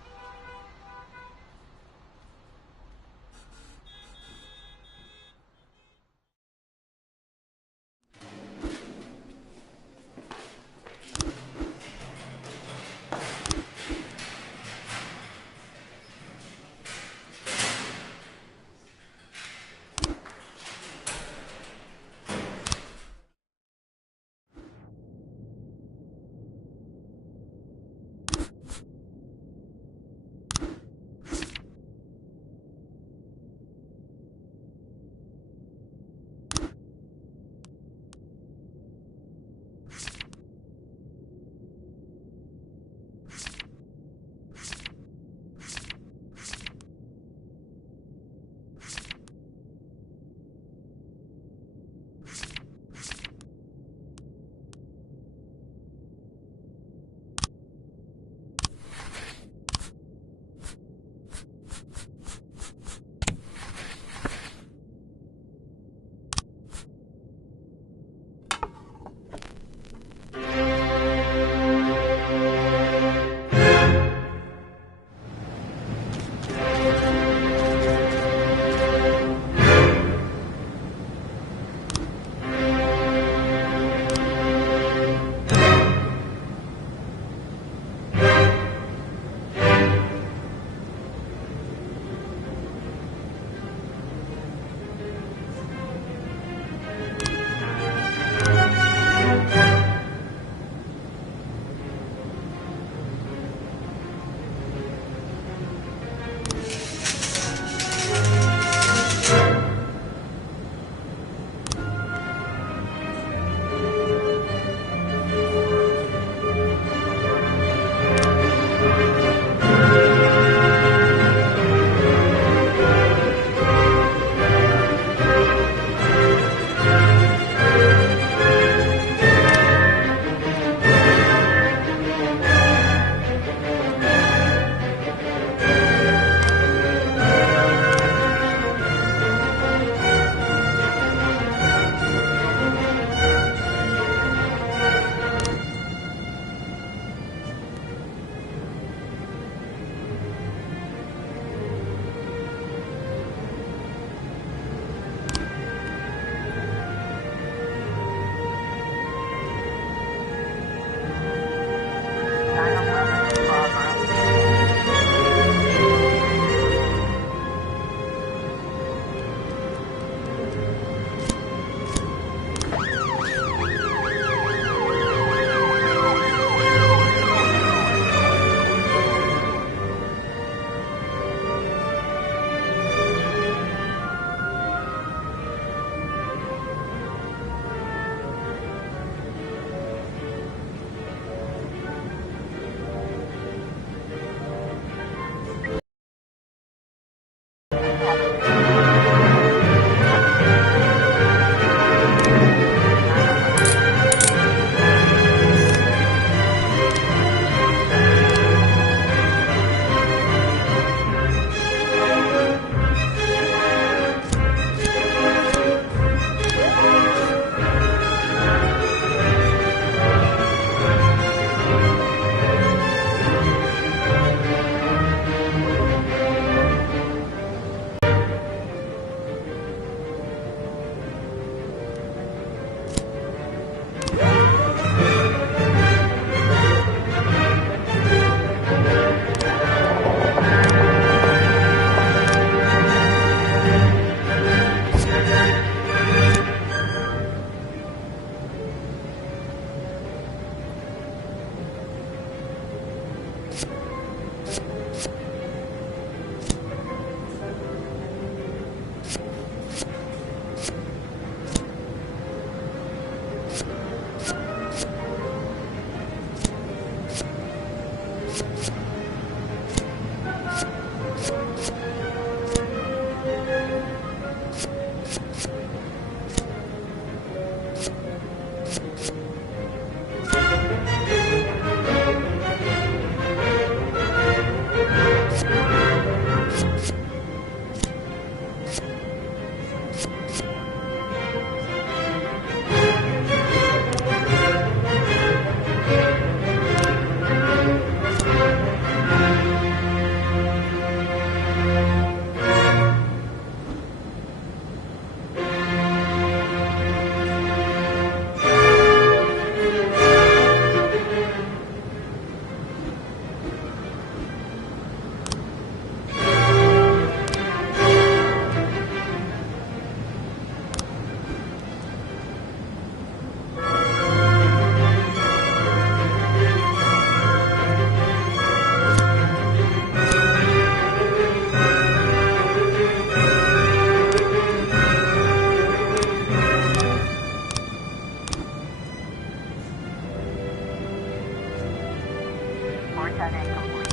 210A complete.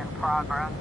in progress.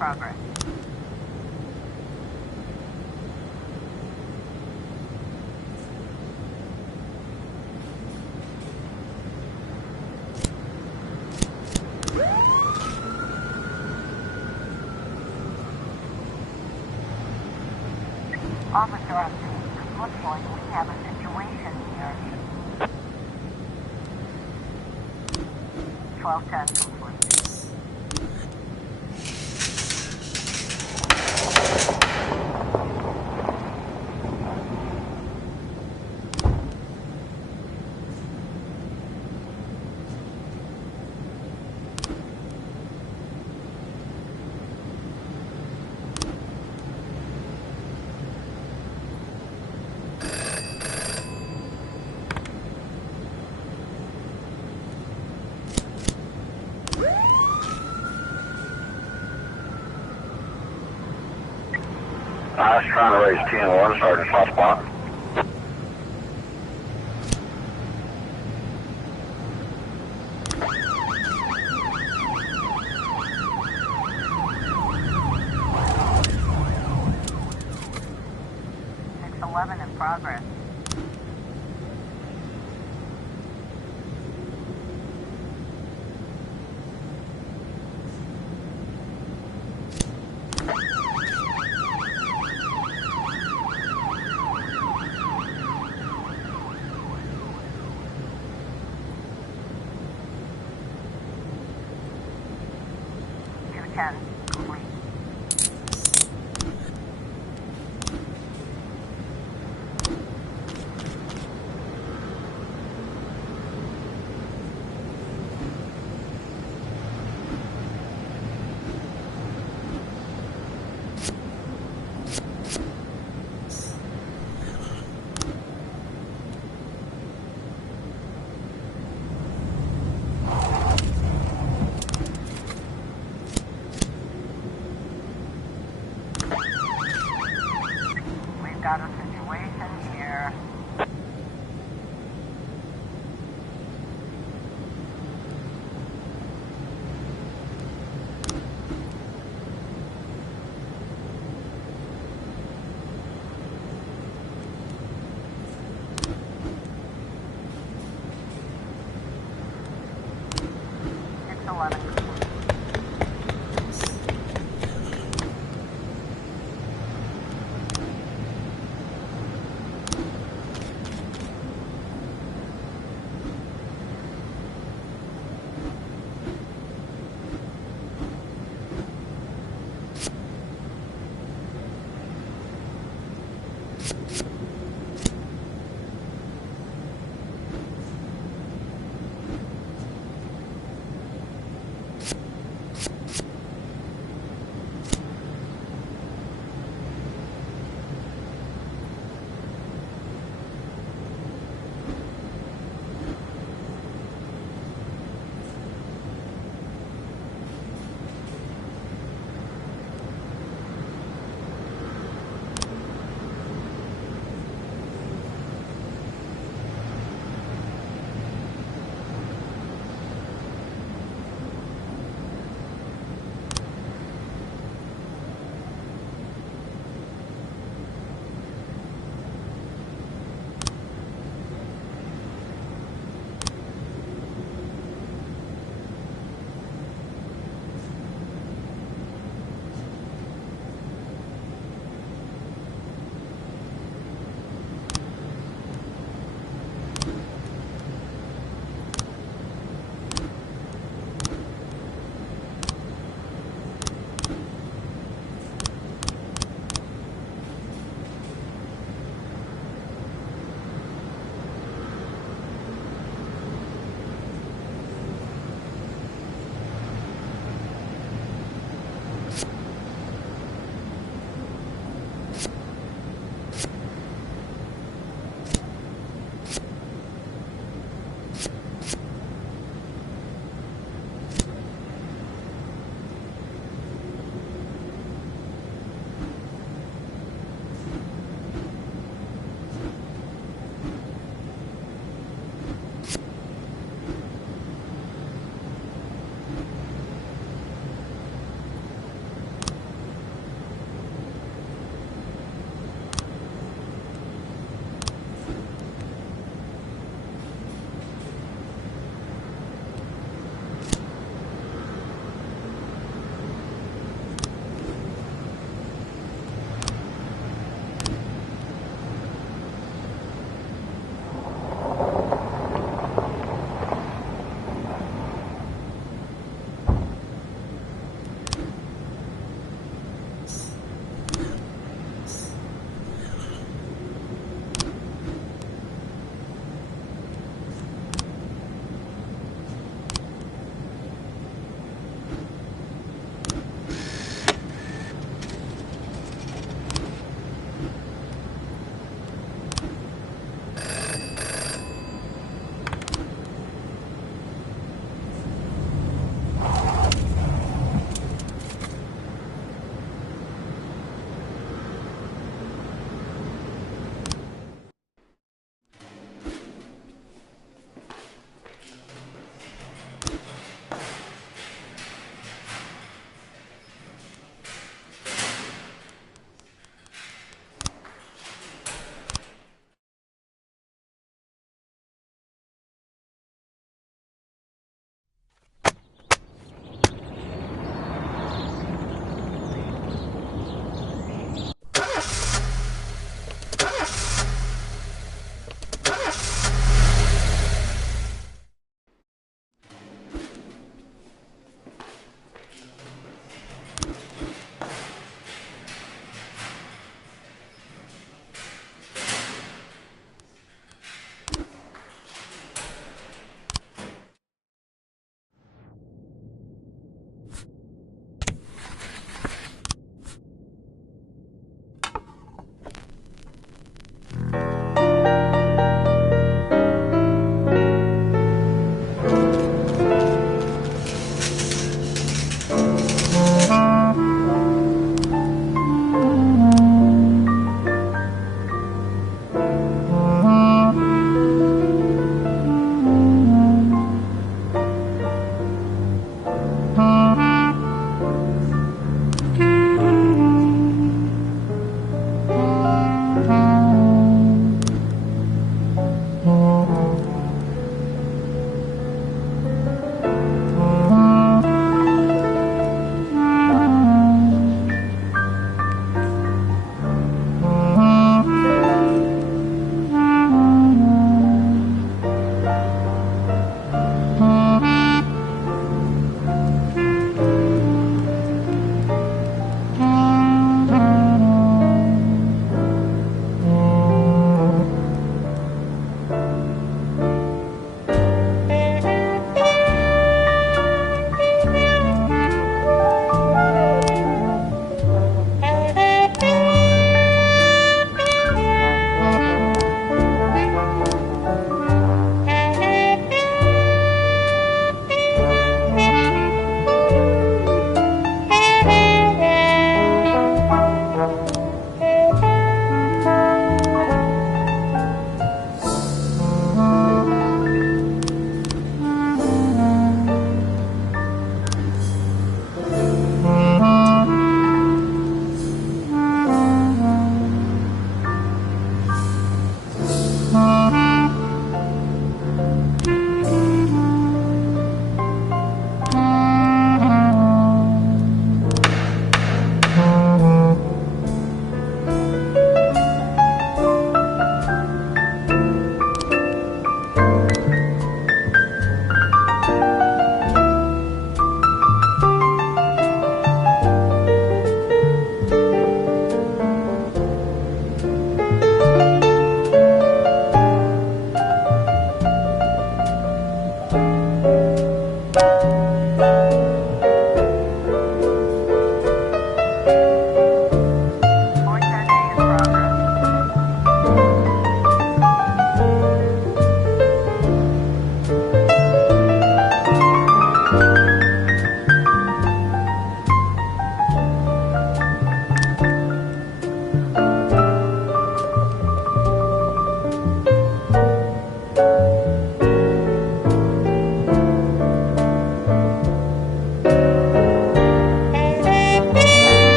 progress. Officer on scene, looks like we have a situation here. 1210 complete. I was trying to raise 10-1, Sergeant Hotspot. In progress. Complete. Got a situation here. It's 11.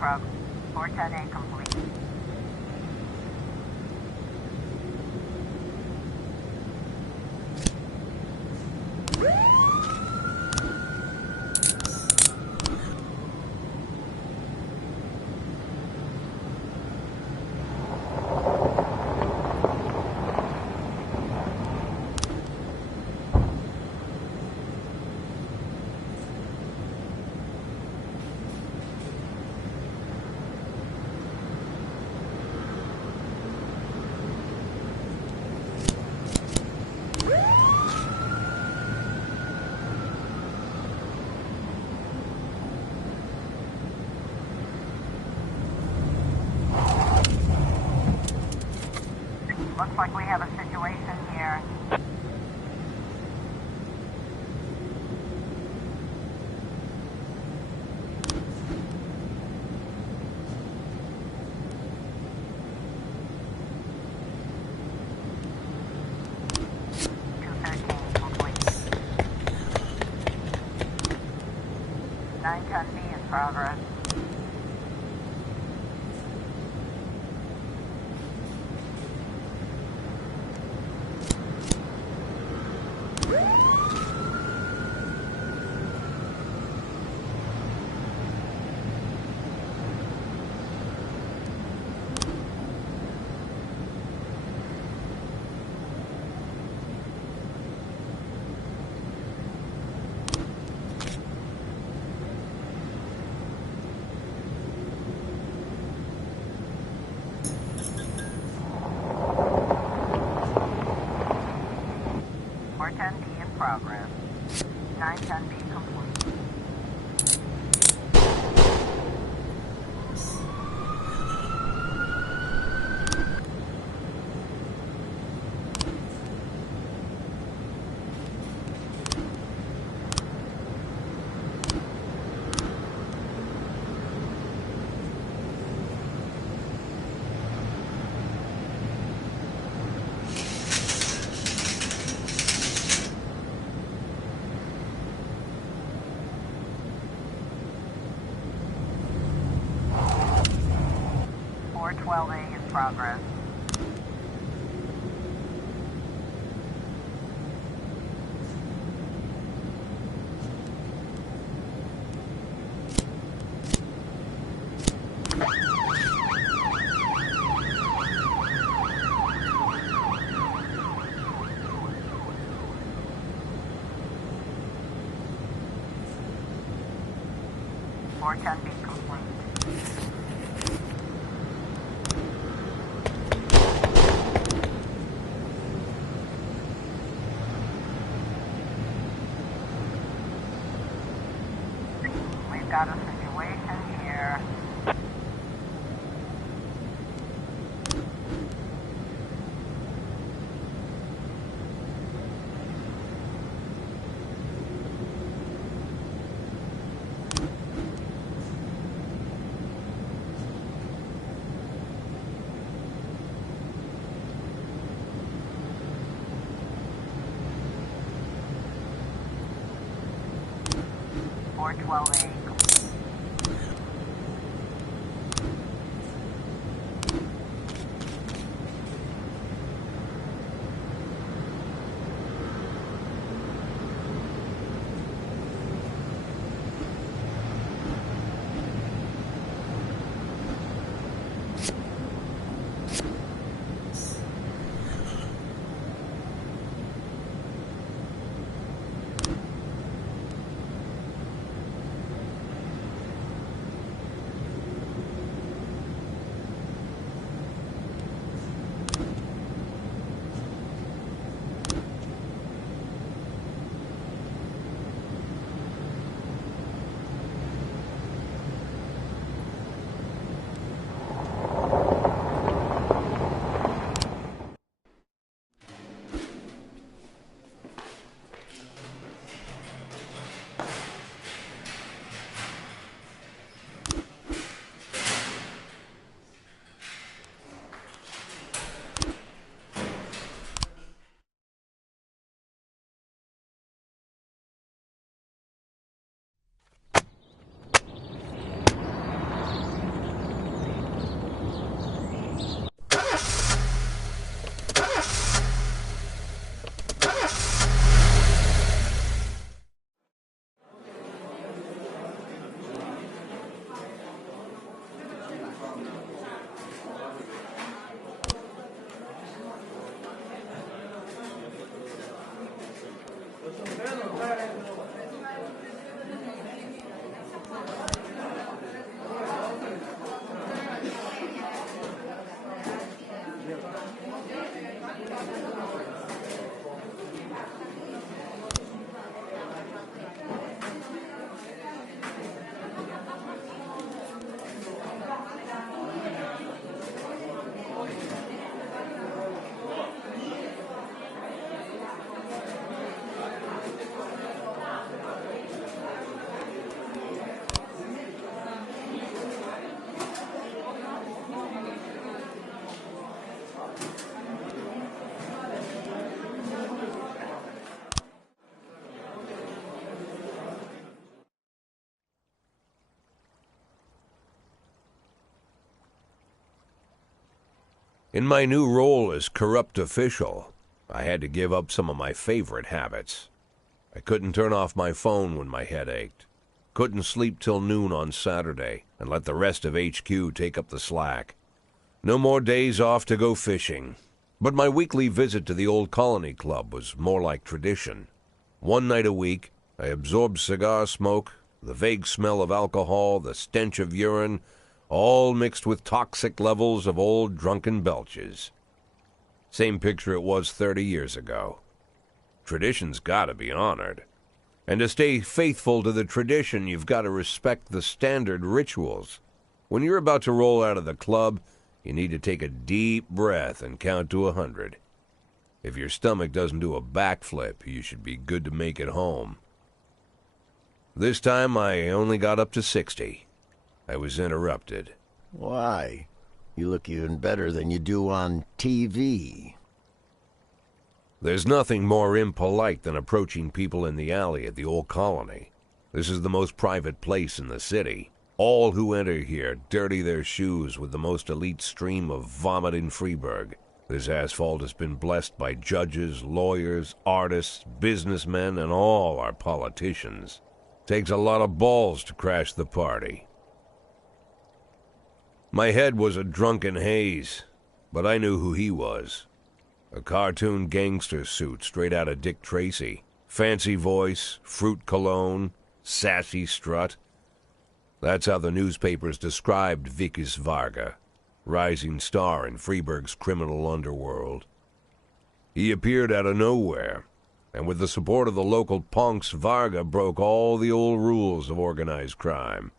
progress. 410A complete. Looks like we have a situation here. Complete. 910B in progress. Progress. 910B complete. A in progress. Or can be complete. Got a situation here. Or 12A. In my new role as corrupt official, I had to give up some of my favorite habits. I couldn't turn off my phone when my head ached. Couldn't sleep till noon on Saturday and let the rest of HQ take up the slack. No more days off to go fishing. But my weekly visit to the Old Colony Club was more like tradition. One night a week, I absorbed cigar smoke, the vague smell of alcohol, the stench of urine, all mixed with toxic levels of old drunken belches. Same picture it was 30 years ago. Tradition's gotta be honored. And to stay faithful to the tradition, you've got to respect the standard rituals. When you're about to roll out of the club, you need to take a deep breath and count to 100. If your stomach doesn't do a backflip, you should be good to make it home. This time I only got up to 60. I was interrupted. Why? You look even better than you do on TV. There's nothing more impolite than approaching people in the alley at the Old Colony. This is the most private place in the city. All who enter here dirty their shoes with the most elite stream of vomit in Freeburg. This asphalt has been blessed by judges, lawyers, artists, businessmen, and all our politicians. Takes a lot of balls to crash the party. My head was a drunken haze, but I knew who he was. A cartoon gangster suit straight out of Dick Tracy. Fancy voice, fruit cologne, sassy strut. That's how the newspapers described Vikas Varga, rising star in Freeburg's criminal underworld. He appeared out of nowhere, and with the support of the local punks, Varga broke all the old rules of organized crime.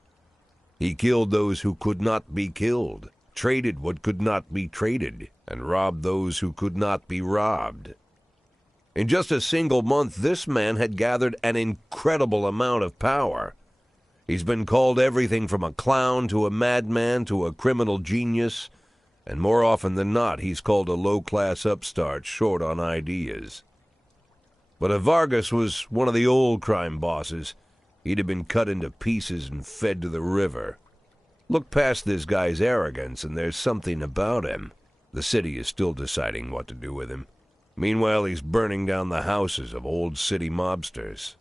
He killed those who could not be killed, traded what could not be traded, and robbed those who could not be robbed. In just a single month, this man had gathered an incredible amount of power. He's been called everything from a clown to a madman to a criminal genius, and more often than not, he's called a low-class upstart short on ideas. But if Vargas was one of the old crime bosses, he'd have been cut into pieces and fed to the river. Look past this guy's arrogance, and there's something about him. The city is still deciding what to do with him. Meanwhile, he's burning down the houses of old city mobsters.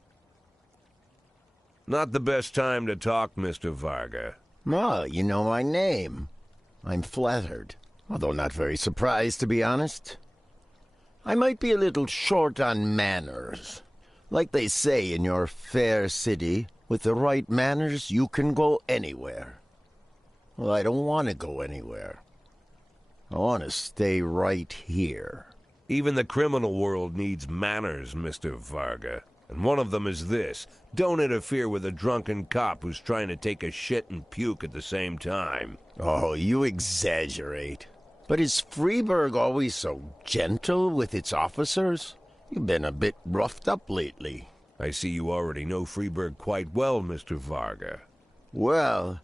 Not the best time to talk, Mr. Varga. Oh, you know my name. I'm flattered, although not very surprised, to be honest. I might be a little short on manners. Like they say in your fair city, with the right manners, you can go anywhere. Well, I don't want to go anywhere. I want to stay right here. Even the criminal world needs manners, Mr. Varga. And one of them is this: don't interfere with a drunken cop who's trying to take a shit and puke at the same time. Oh, you exaggerate. But is Freeburg always so gentle with its officers? You've been a bit roughed up lately. I see you already know Freeburg quite well, Mr. Varga. Well,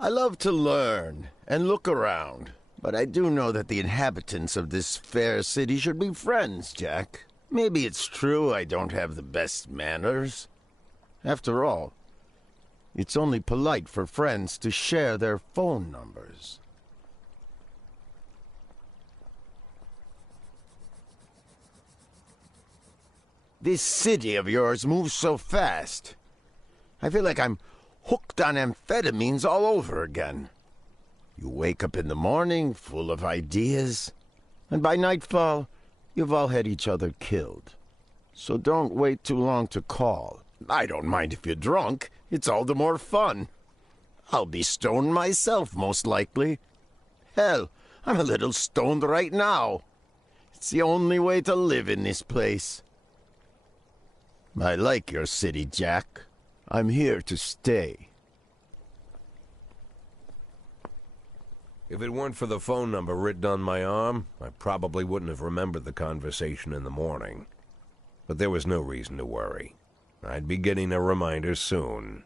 I love to learn and look around. But I do know that the inhabitants of this fair city should be friends, Jack. Maybe it's true I don't have the best manners. After all, it's only polite for friends to share their phone numbers. This city of yours moves so fast. I feel like I'm hooked on amphetamines all over again. You wake up in the morning full of ideas, and by nightfall, you've all had each other killed. So don't wait too long to call. I don't mind if you're drunk. It's all the more fun. I'll be stoned myself, most likely. Hell, I'm a little stoned right now. It's the only way to live in this place. I like your city, Jack. I'm here to stay. If it weren't for the phone number written on my arm, I probably wouldn't have remembered the conversation in the morning. But there was no reason to worry. I'd be getting a reminder soon.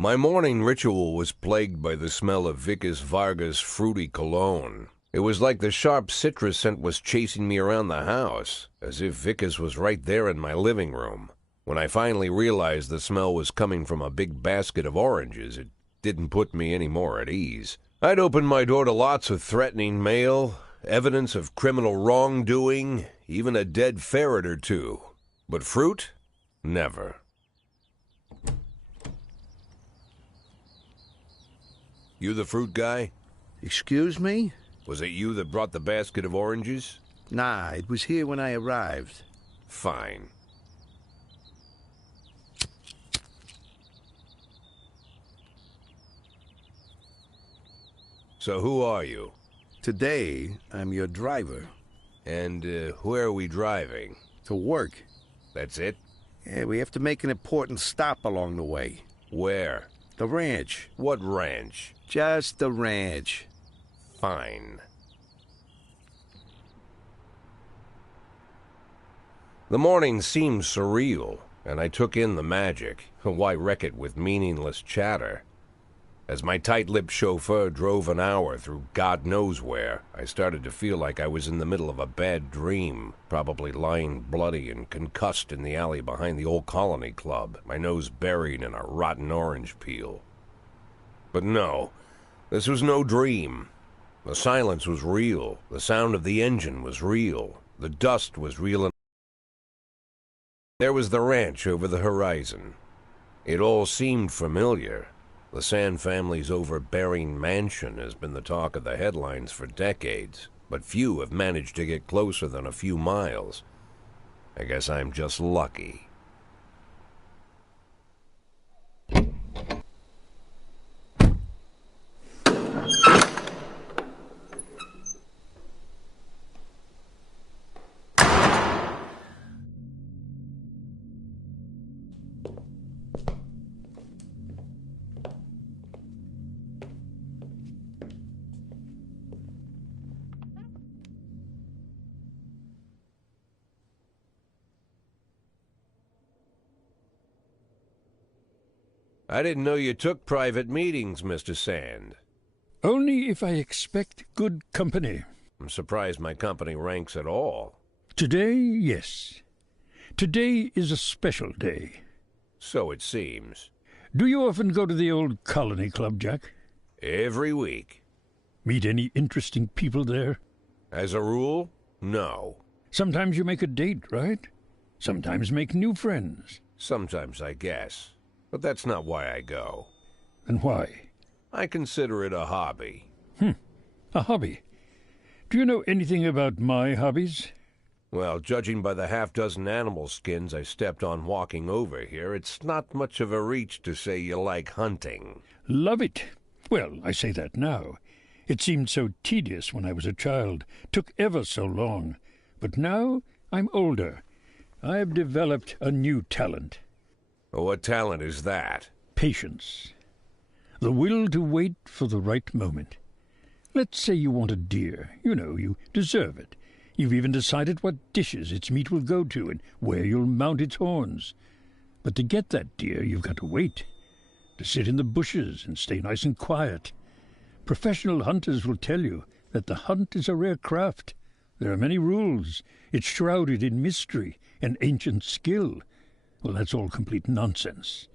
My morning ritual was plagued by the smell of Vicus Vargas' fruity cologne. It was like the sharp citrus scent was chasing me around the house, as if Vicus was right there in my living room. When I finally realized the smell was coming from a big basket of oranges, it didn't put me any more at ease. I'd opened my door to lots of threatening mail, evidence of criminal wrongdoing, even a dead ferret or two. But fruit? Never. You the fruit guy? Excuse me? Was it you that brought the basket of oranges? Nah, it was here when I arrived. Fine. So who are you? Today, I'm your driver. And where are we driving? To work. That's it? Yeah, we have to make an important stop along the way. Where? The ranch. What ranch? Just the ranch. Fine. The morning seemed surreal, and I took in the magic. Why wreck it with meaningless chatter? As my tight-lipped chauffeur drove an hour through God knows where, I started to feel like I was in the middle of a bad dream, probably lying bloody and concussed in the alley behind the old Colony Club, my nose buried in a rotten orange peel. But no, this was no dream. The silence was real, the sound of the engine was real, the dust was real, and there was the ranch over the horizon. It all seemed familiar. The Sand family's overbearing mansion has been the talk of the headlines for decades, but few have managed to get closer than a few miles. I guess I'm just lucky. I didn't know you took private meetings, Mr. Sand. Only if I expect good company. I'm surprised my company ranks at all. Today, yes. Today is a special day. So it seems. Do you often go to the old Colony Club, Jack? Every week. Meet any interesting people there? As a rule, no. Sometimes you make a date, right? Sometimes make new friends. Sometimes, I guess. But that's not why I go. And why? I consider it a hobby. A hobby. Do you know anything about my hobbies? Well, judging by the half-dozen animal skins I stepped on walking over here, it's not much of a reach to say you like hunting. Love it. Well, I say that now. It seemed so tedious when I was a child. Took ever so long. But now I'm older. I've developed a new talent. What talent is that? Patience. The will to wait for the right moment. Let's say you want a deer. You know, you deserve it. You've even decided what dishes its meat will go to and where you'll mount its horns. But to get that deer, you've got to wait. To sit in the bushes and stay nice and quiet. Professional hunters will tell you that the hunt is a rare craft. There are many rules. It's shrouded in mystery and ancient skill. Well, that's all complete nonsense.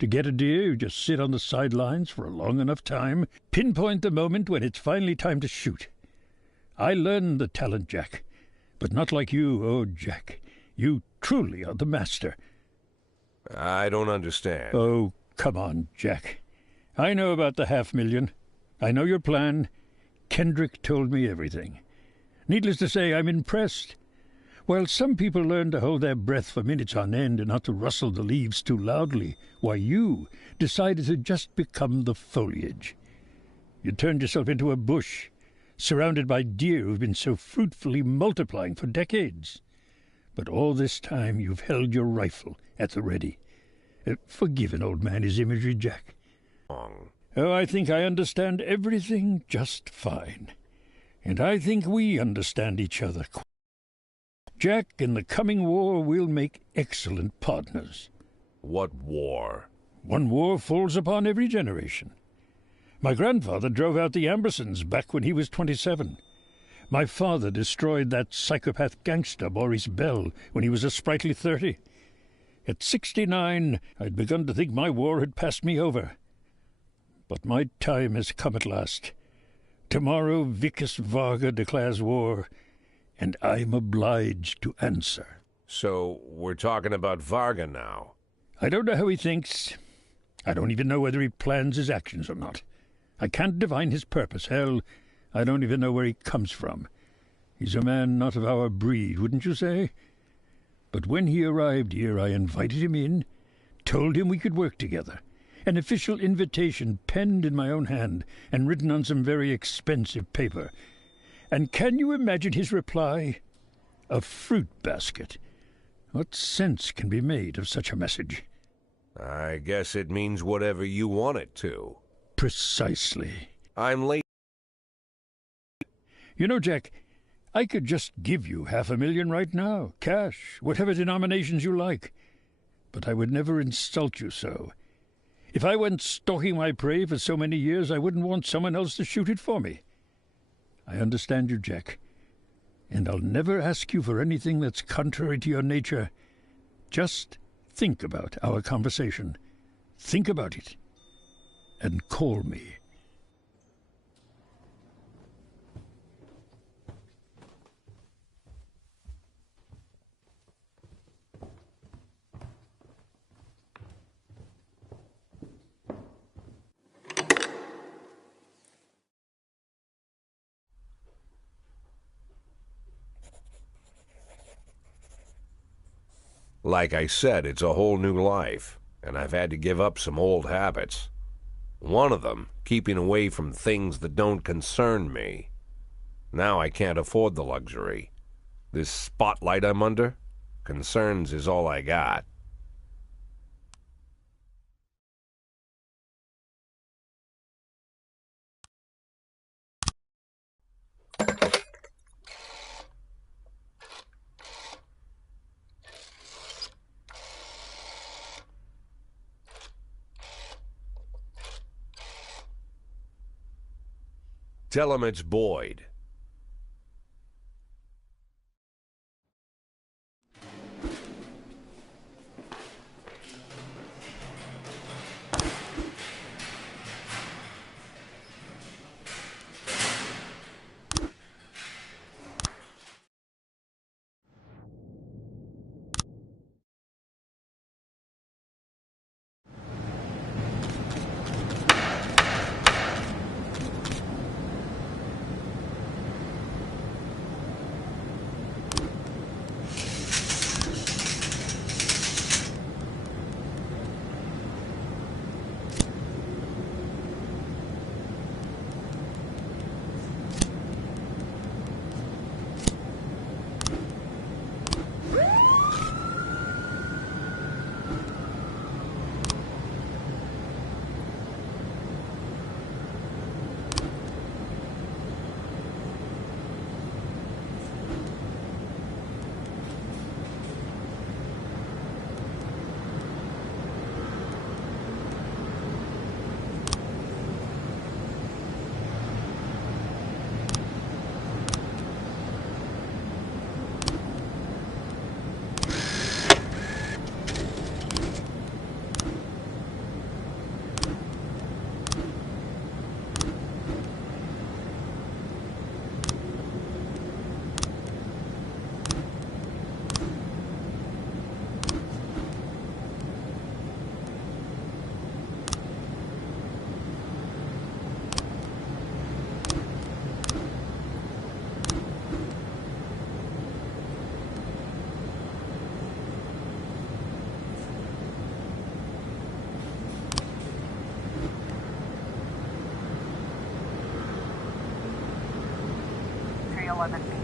To get a deer, you just sit on the sidelines for a long enough time, pinpoint the moment when it's finally time to shoot. I learned the talent, Jack, but not like you, oh, Jack. You truly are the master. I don't understand. Oh, come on, Jack. I know about the 500,000. I know your plan. Kendrick told me everything. Needless to say, I'm impressed. While some people learn to hold their breath for minutes on end and not to rustle the leaves too loudly, why you decided to just become the foliage. You turned yourself into a bush, surrounded by deer who've been so fruitfully multiplying for decades. But all this time you've held your rifle at the ready. Forgive an old man his imagery, Jack. Oh, I think I understand everything just fine. And I think we understand each other. Jack, in the coming war, we'll make excellent partners. What war? One war falls upon every generation. My grandfather drove out the Ambersons back when he was 27. My father destroyed that psychopath gangster Maurice Bell when he was a sprightly 30. At 69, I'd begun to think my war had passed me over. But my time has come at last. Tomorrow Vickis Varga declares war, and I'm obliged to answer. So we're talking about Varga now. I don't know how he thinks. I don't even know whether he plans his actions or not. I can't divine his purpose. Hell, I don't even know where he comes from. He's a man not of our breed, wouldn't you say? But when he arrived here, I invited him in, told him we could work together. An official invitation penned in my own hand and written on some very expensive paper. And can you imagine his reply? A fruit basket. What sense can be made of such a message? I guess it means whatever you want it to. Precisely. I'm late. You know, Jack, I could just give you $500,000 right now, cash, whatever denominations you like. But I would never insult you so. If I went stalking my prey for so many years, I wouldn't want someone else to shoot it for me. I understand you, Jack, and I'll never ask you for anything that's contrary to your nature. Just think about our conversation. Think about it, and call me. Like I said, it's a whole new life, and I've had to give up some old habits. One of them, keeping away from things that don't concern me. Now I can't afford the luxury. This spotlight I'm under, concerns is all I got. Tell him it's Boyd.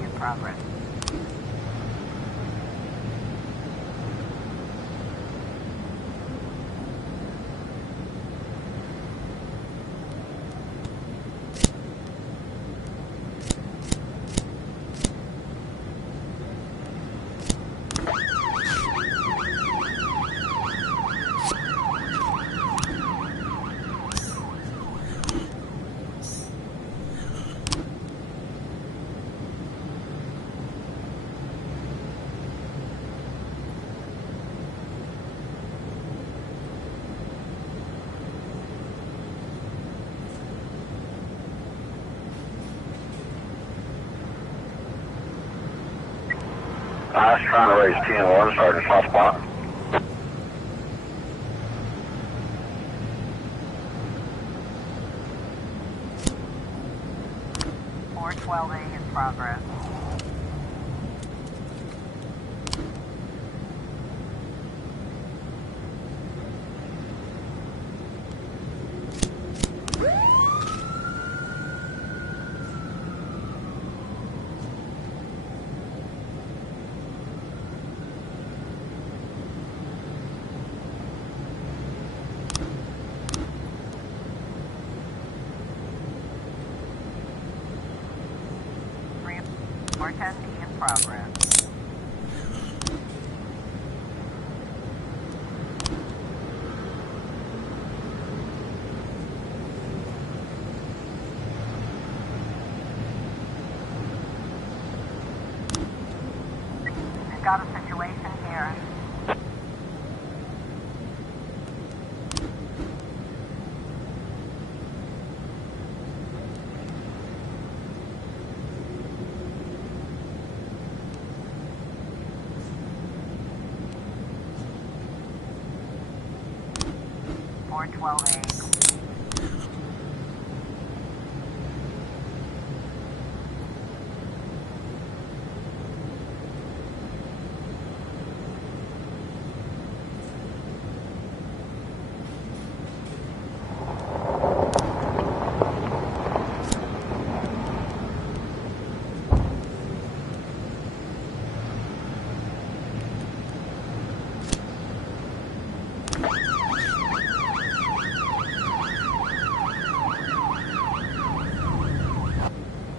in progress. I was trying to raise 10-1, Sergeant Southpaw. A in progress. In progress. We've got a situation here. Or 12A.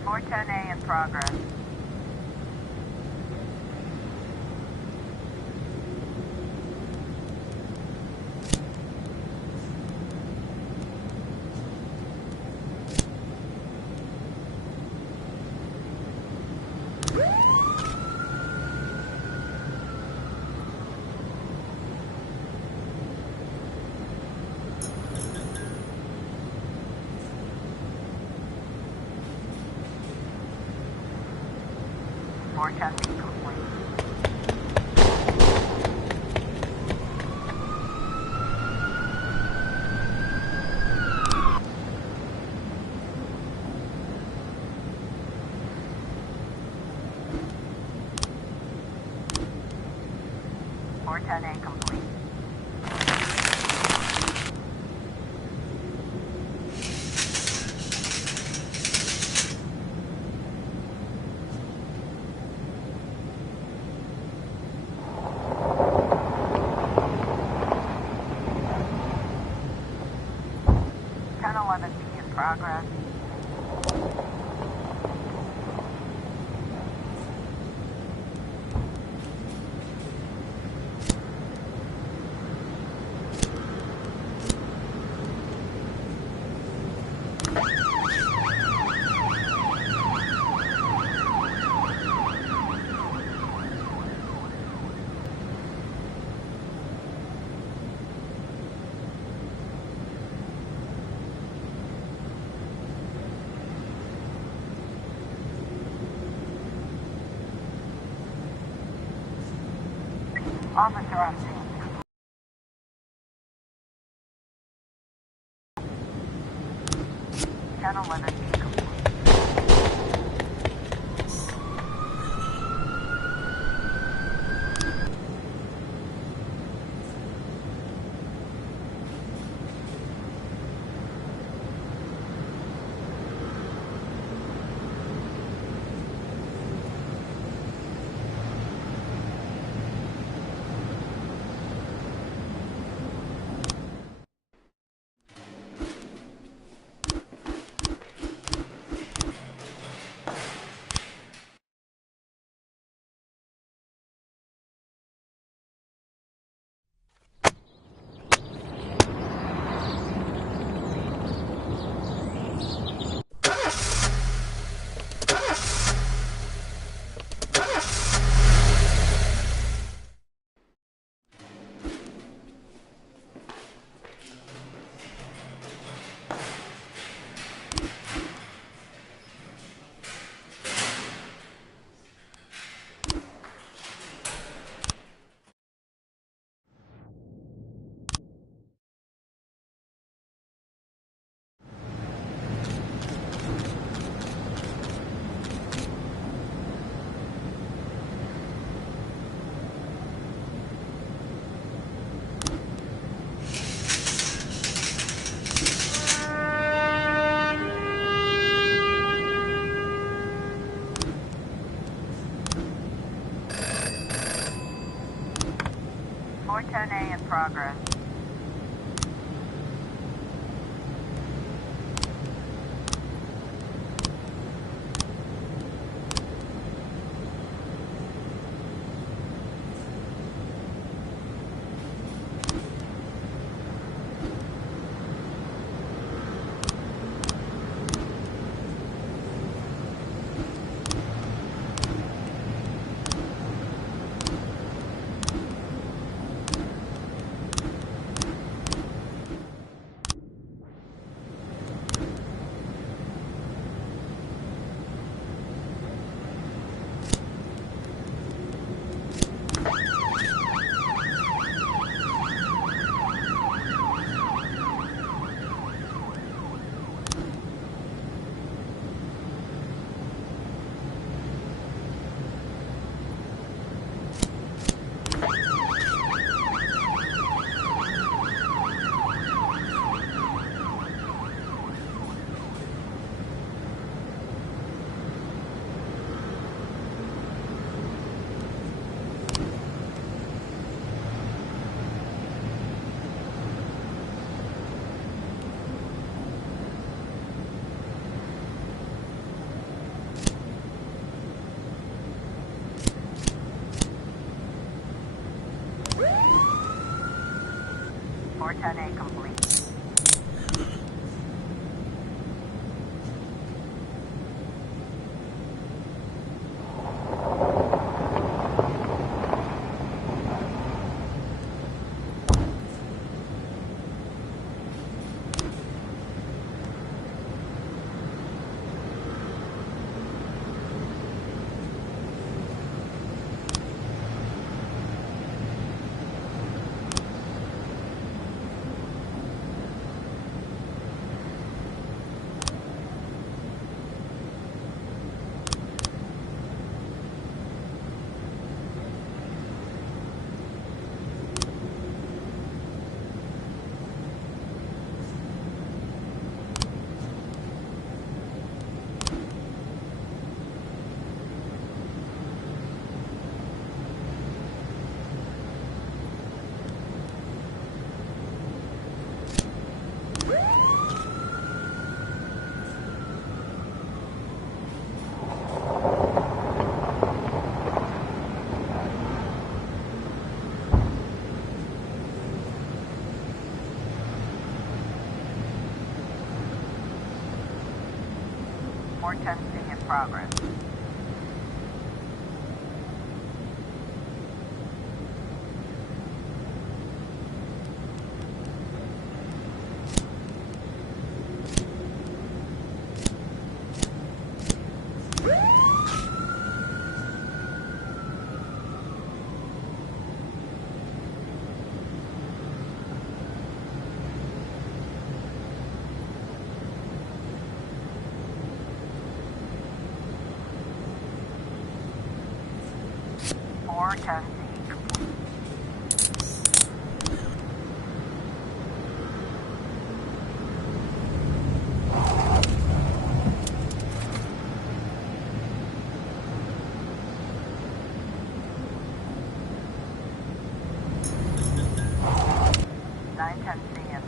Or 10A in progress. Or 10B complete. Or 10A complete. Progress. Officer on scene. Channel 11. 410A in progress. A complete. Testing in progress.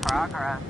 Progress.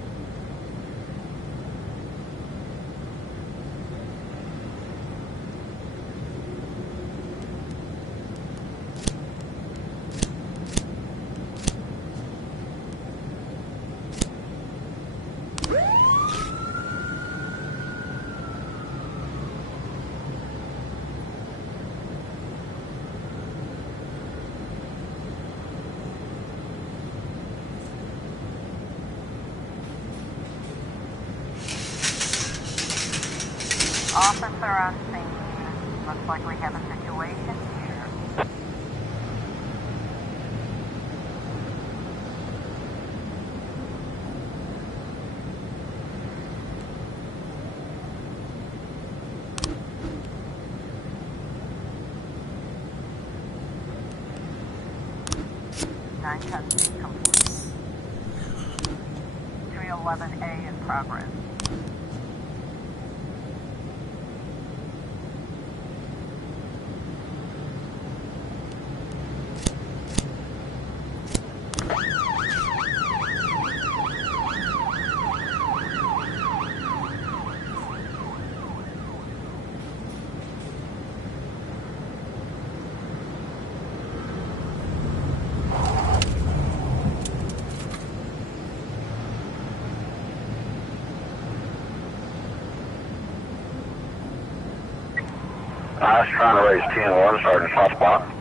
Officer on scene. Looks like we have a situation here. Nine testing complete. 311A in progress. I was trying to raise 10-1, Sergeant Softball.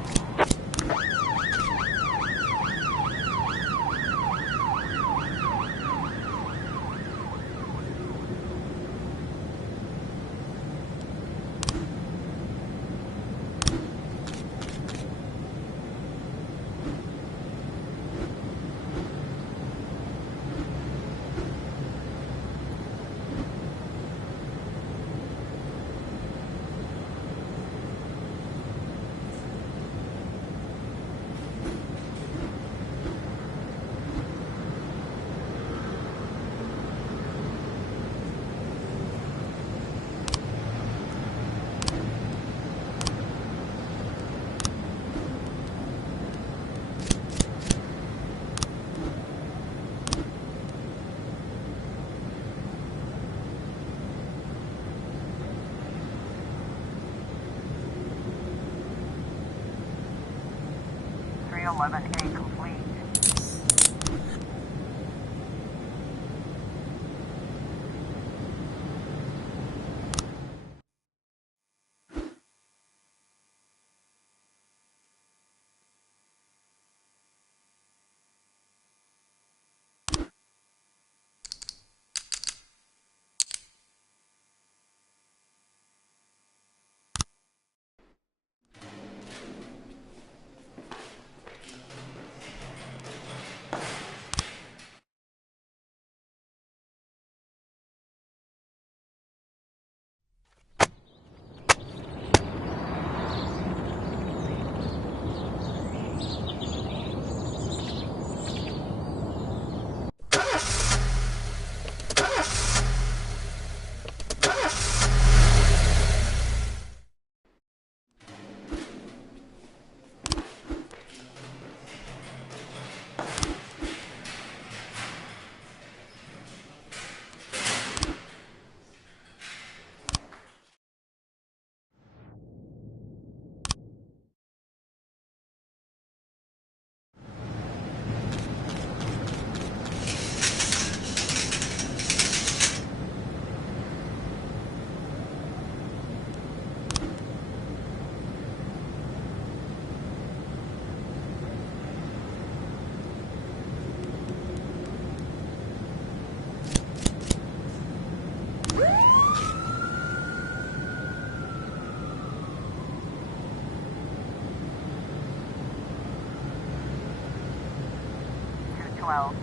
A complete.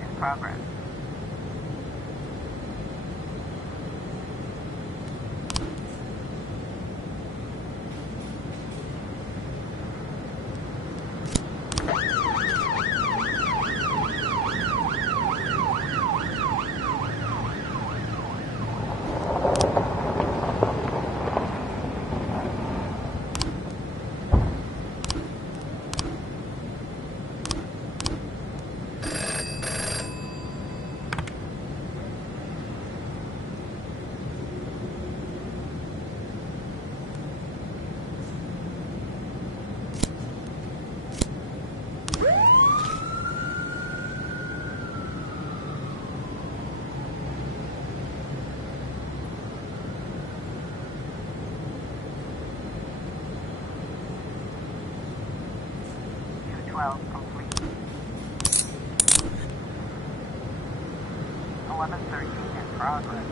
In progress. Complete. 1113 in progress.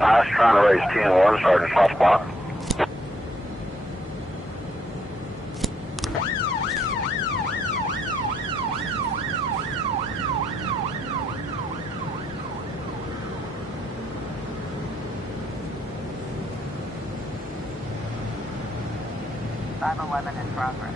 I was trying to raise 10-1, Sergeant Softball. .511 in progress.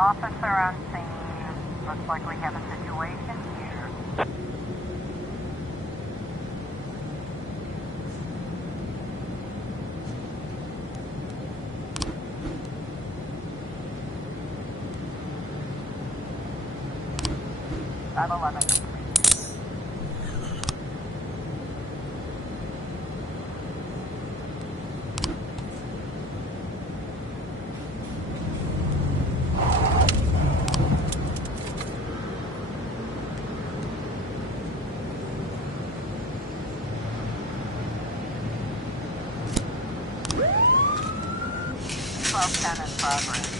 Officer on scene. Looks like we have a situation here. I've 11 complete. Ten in progress.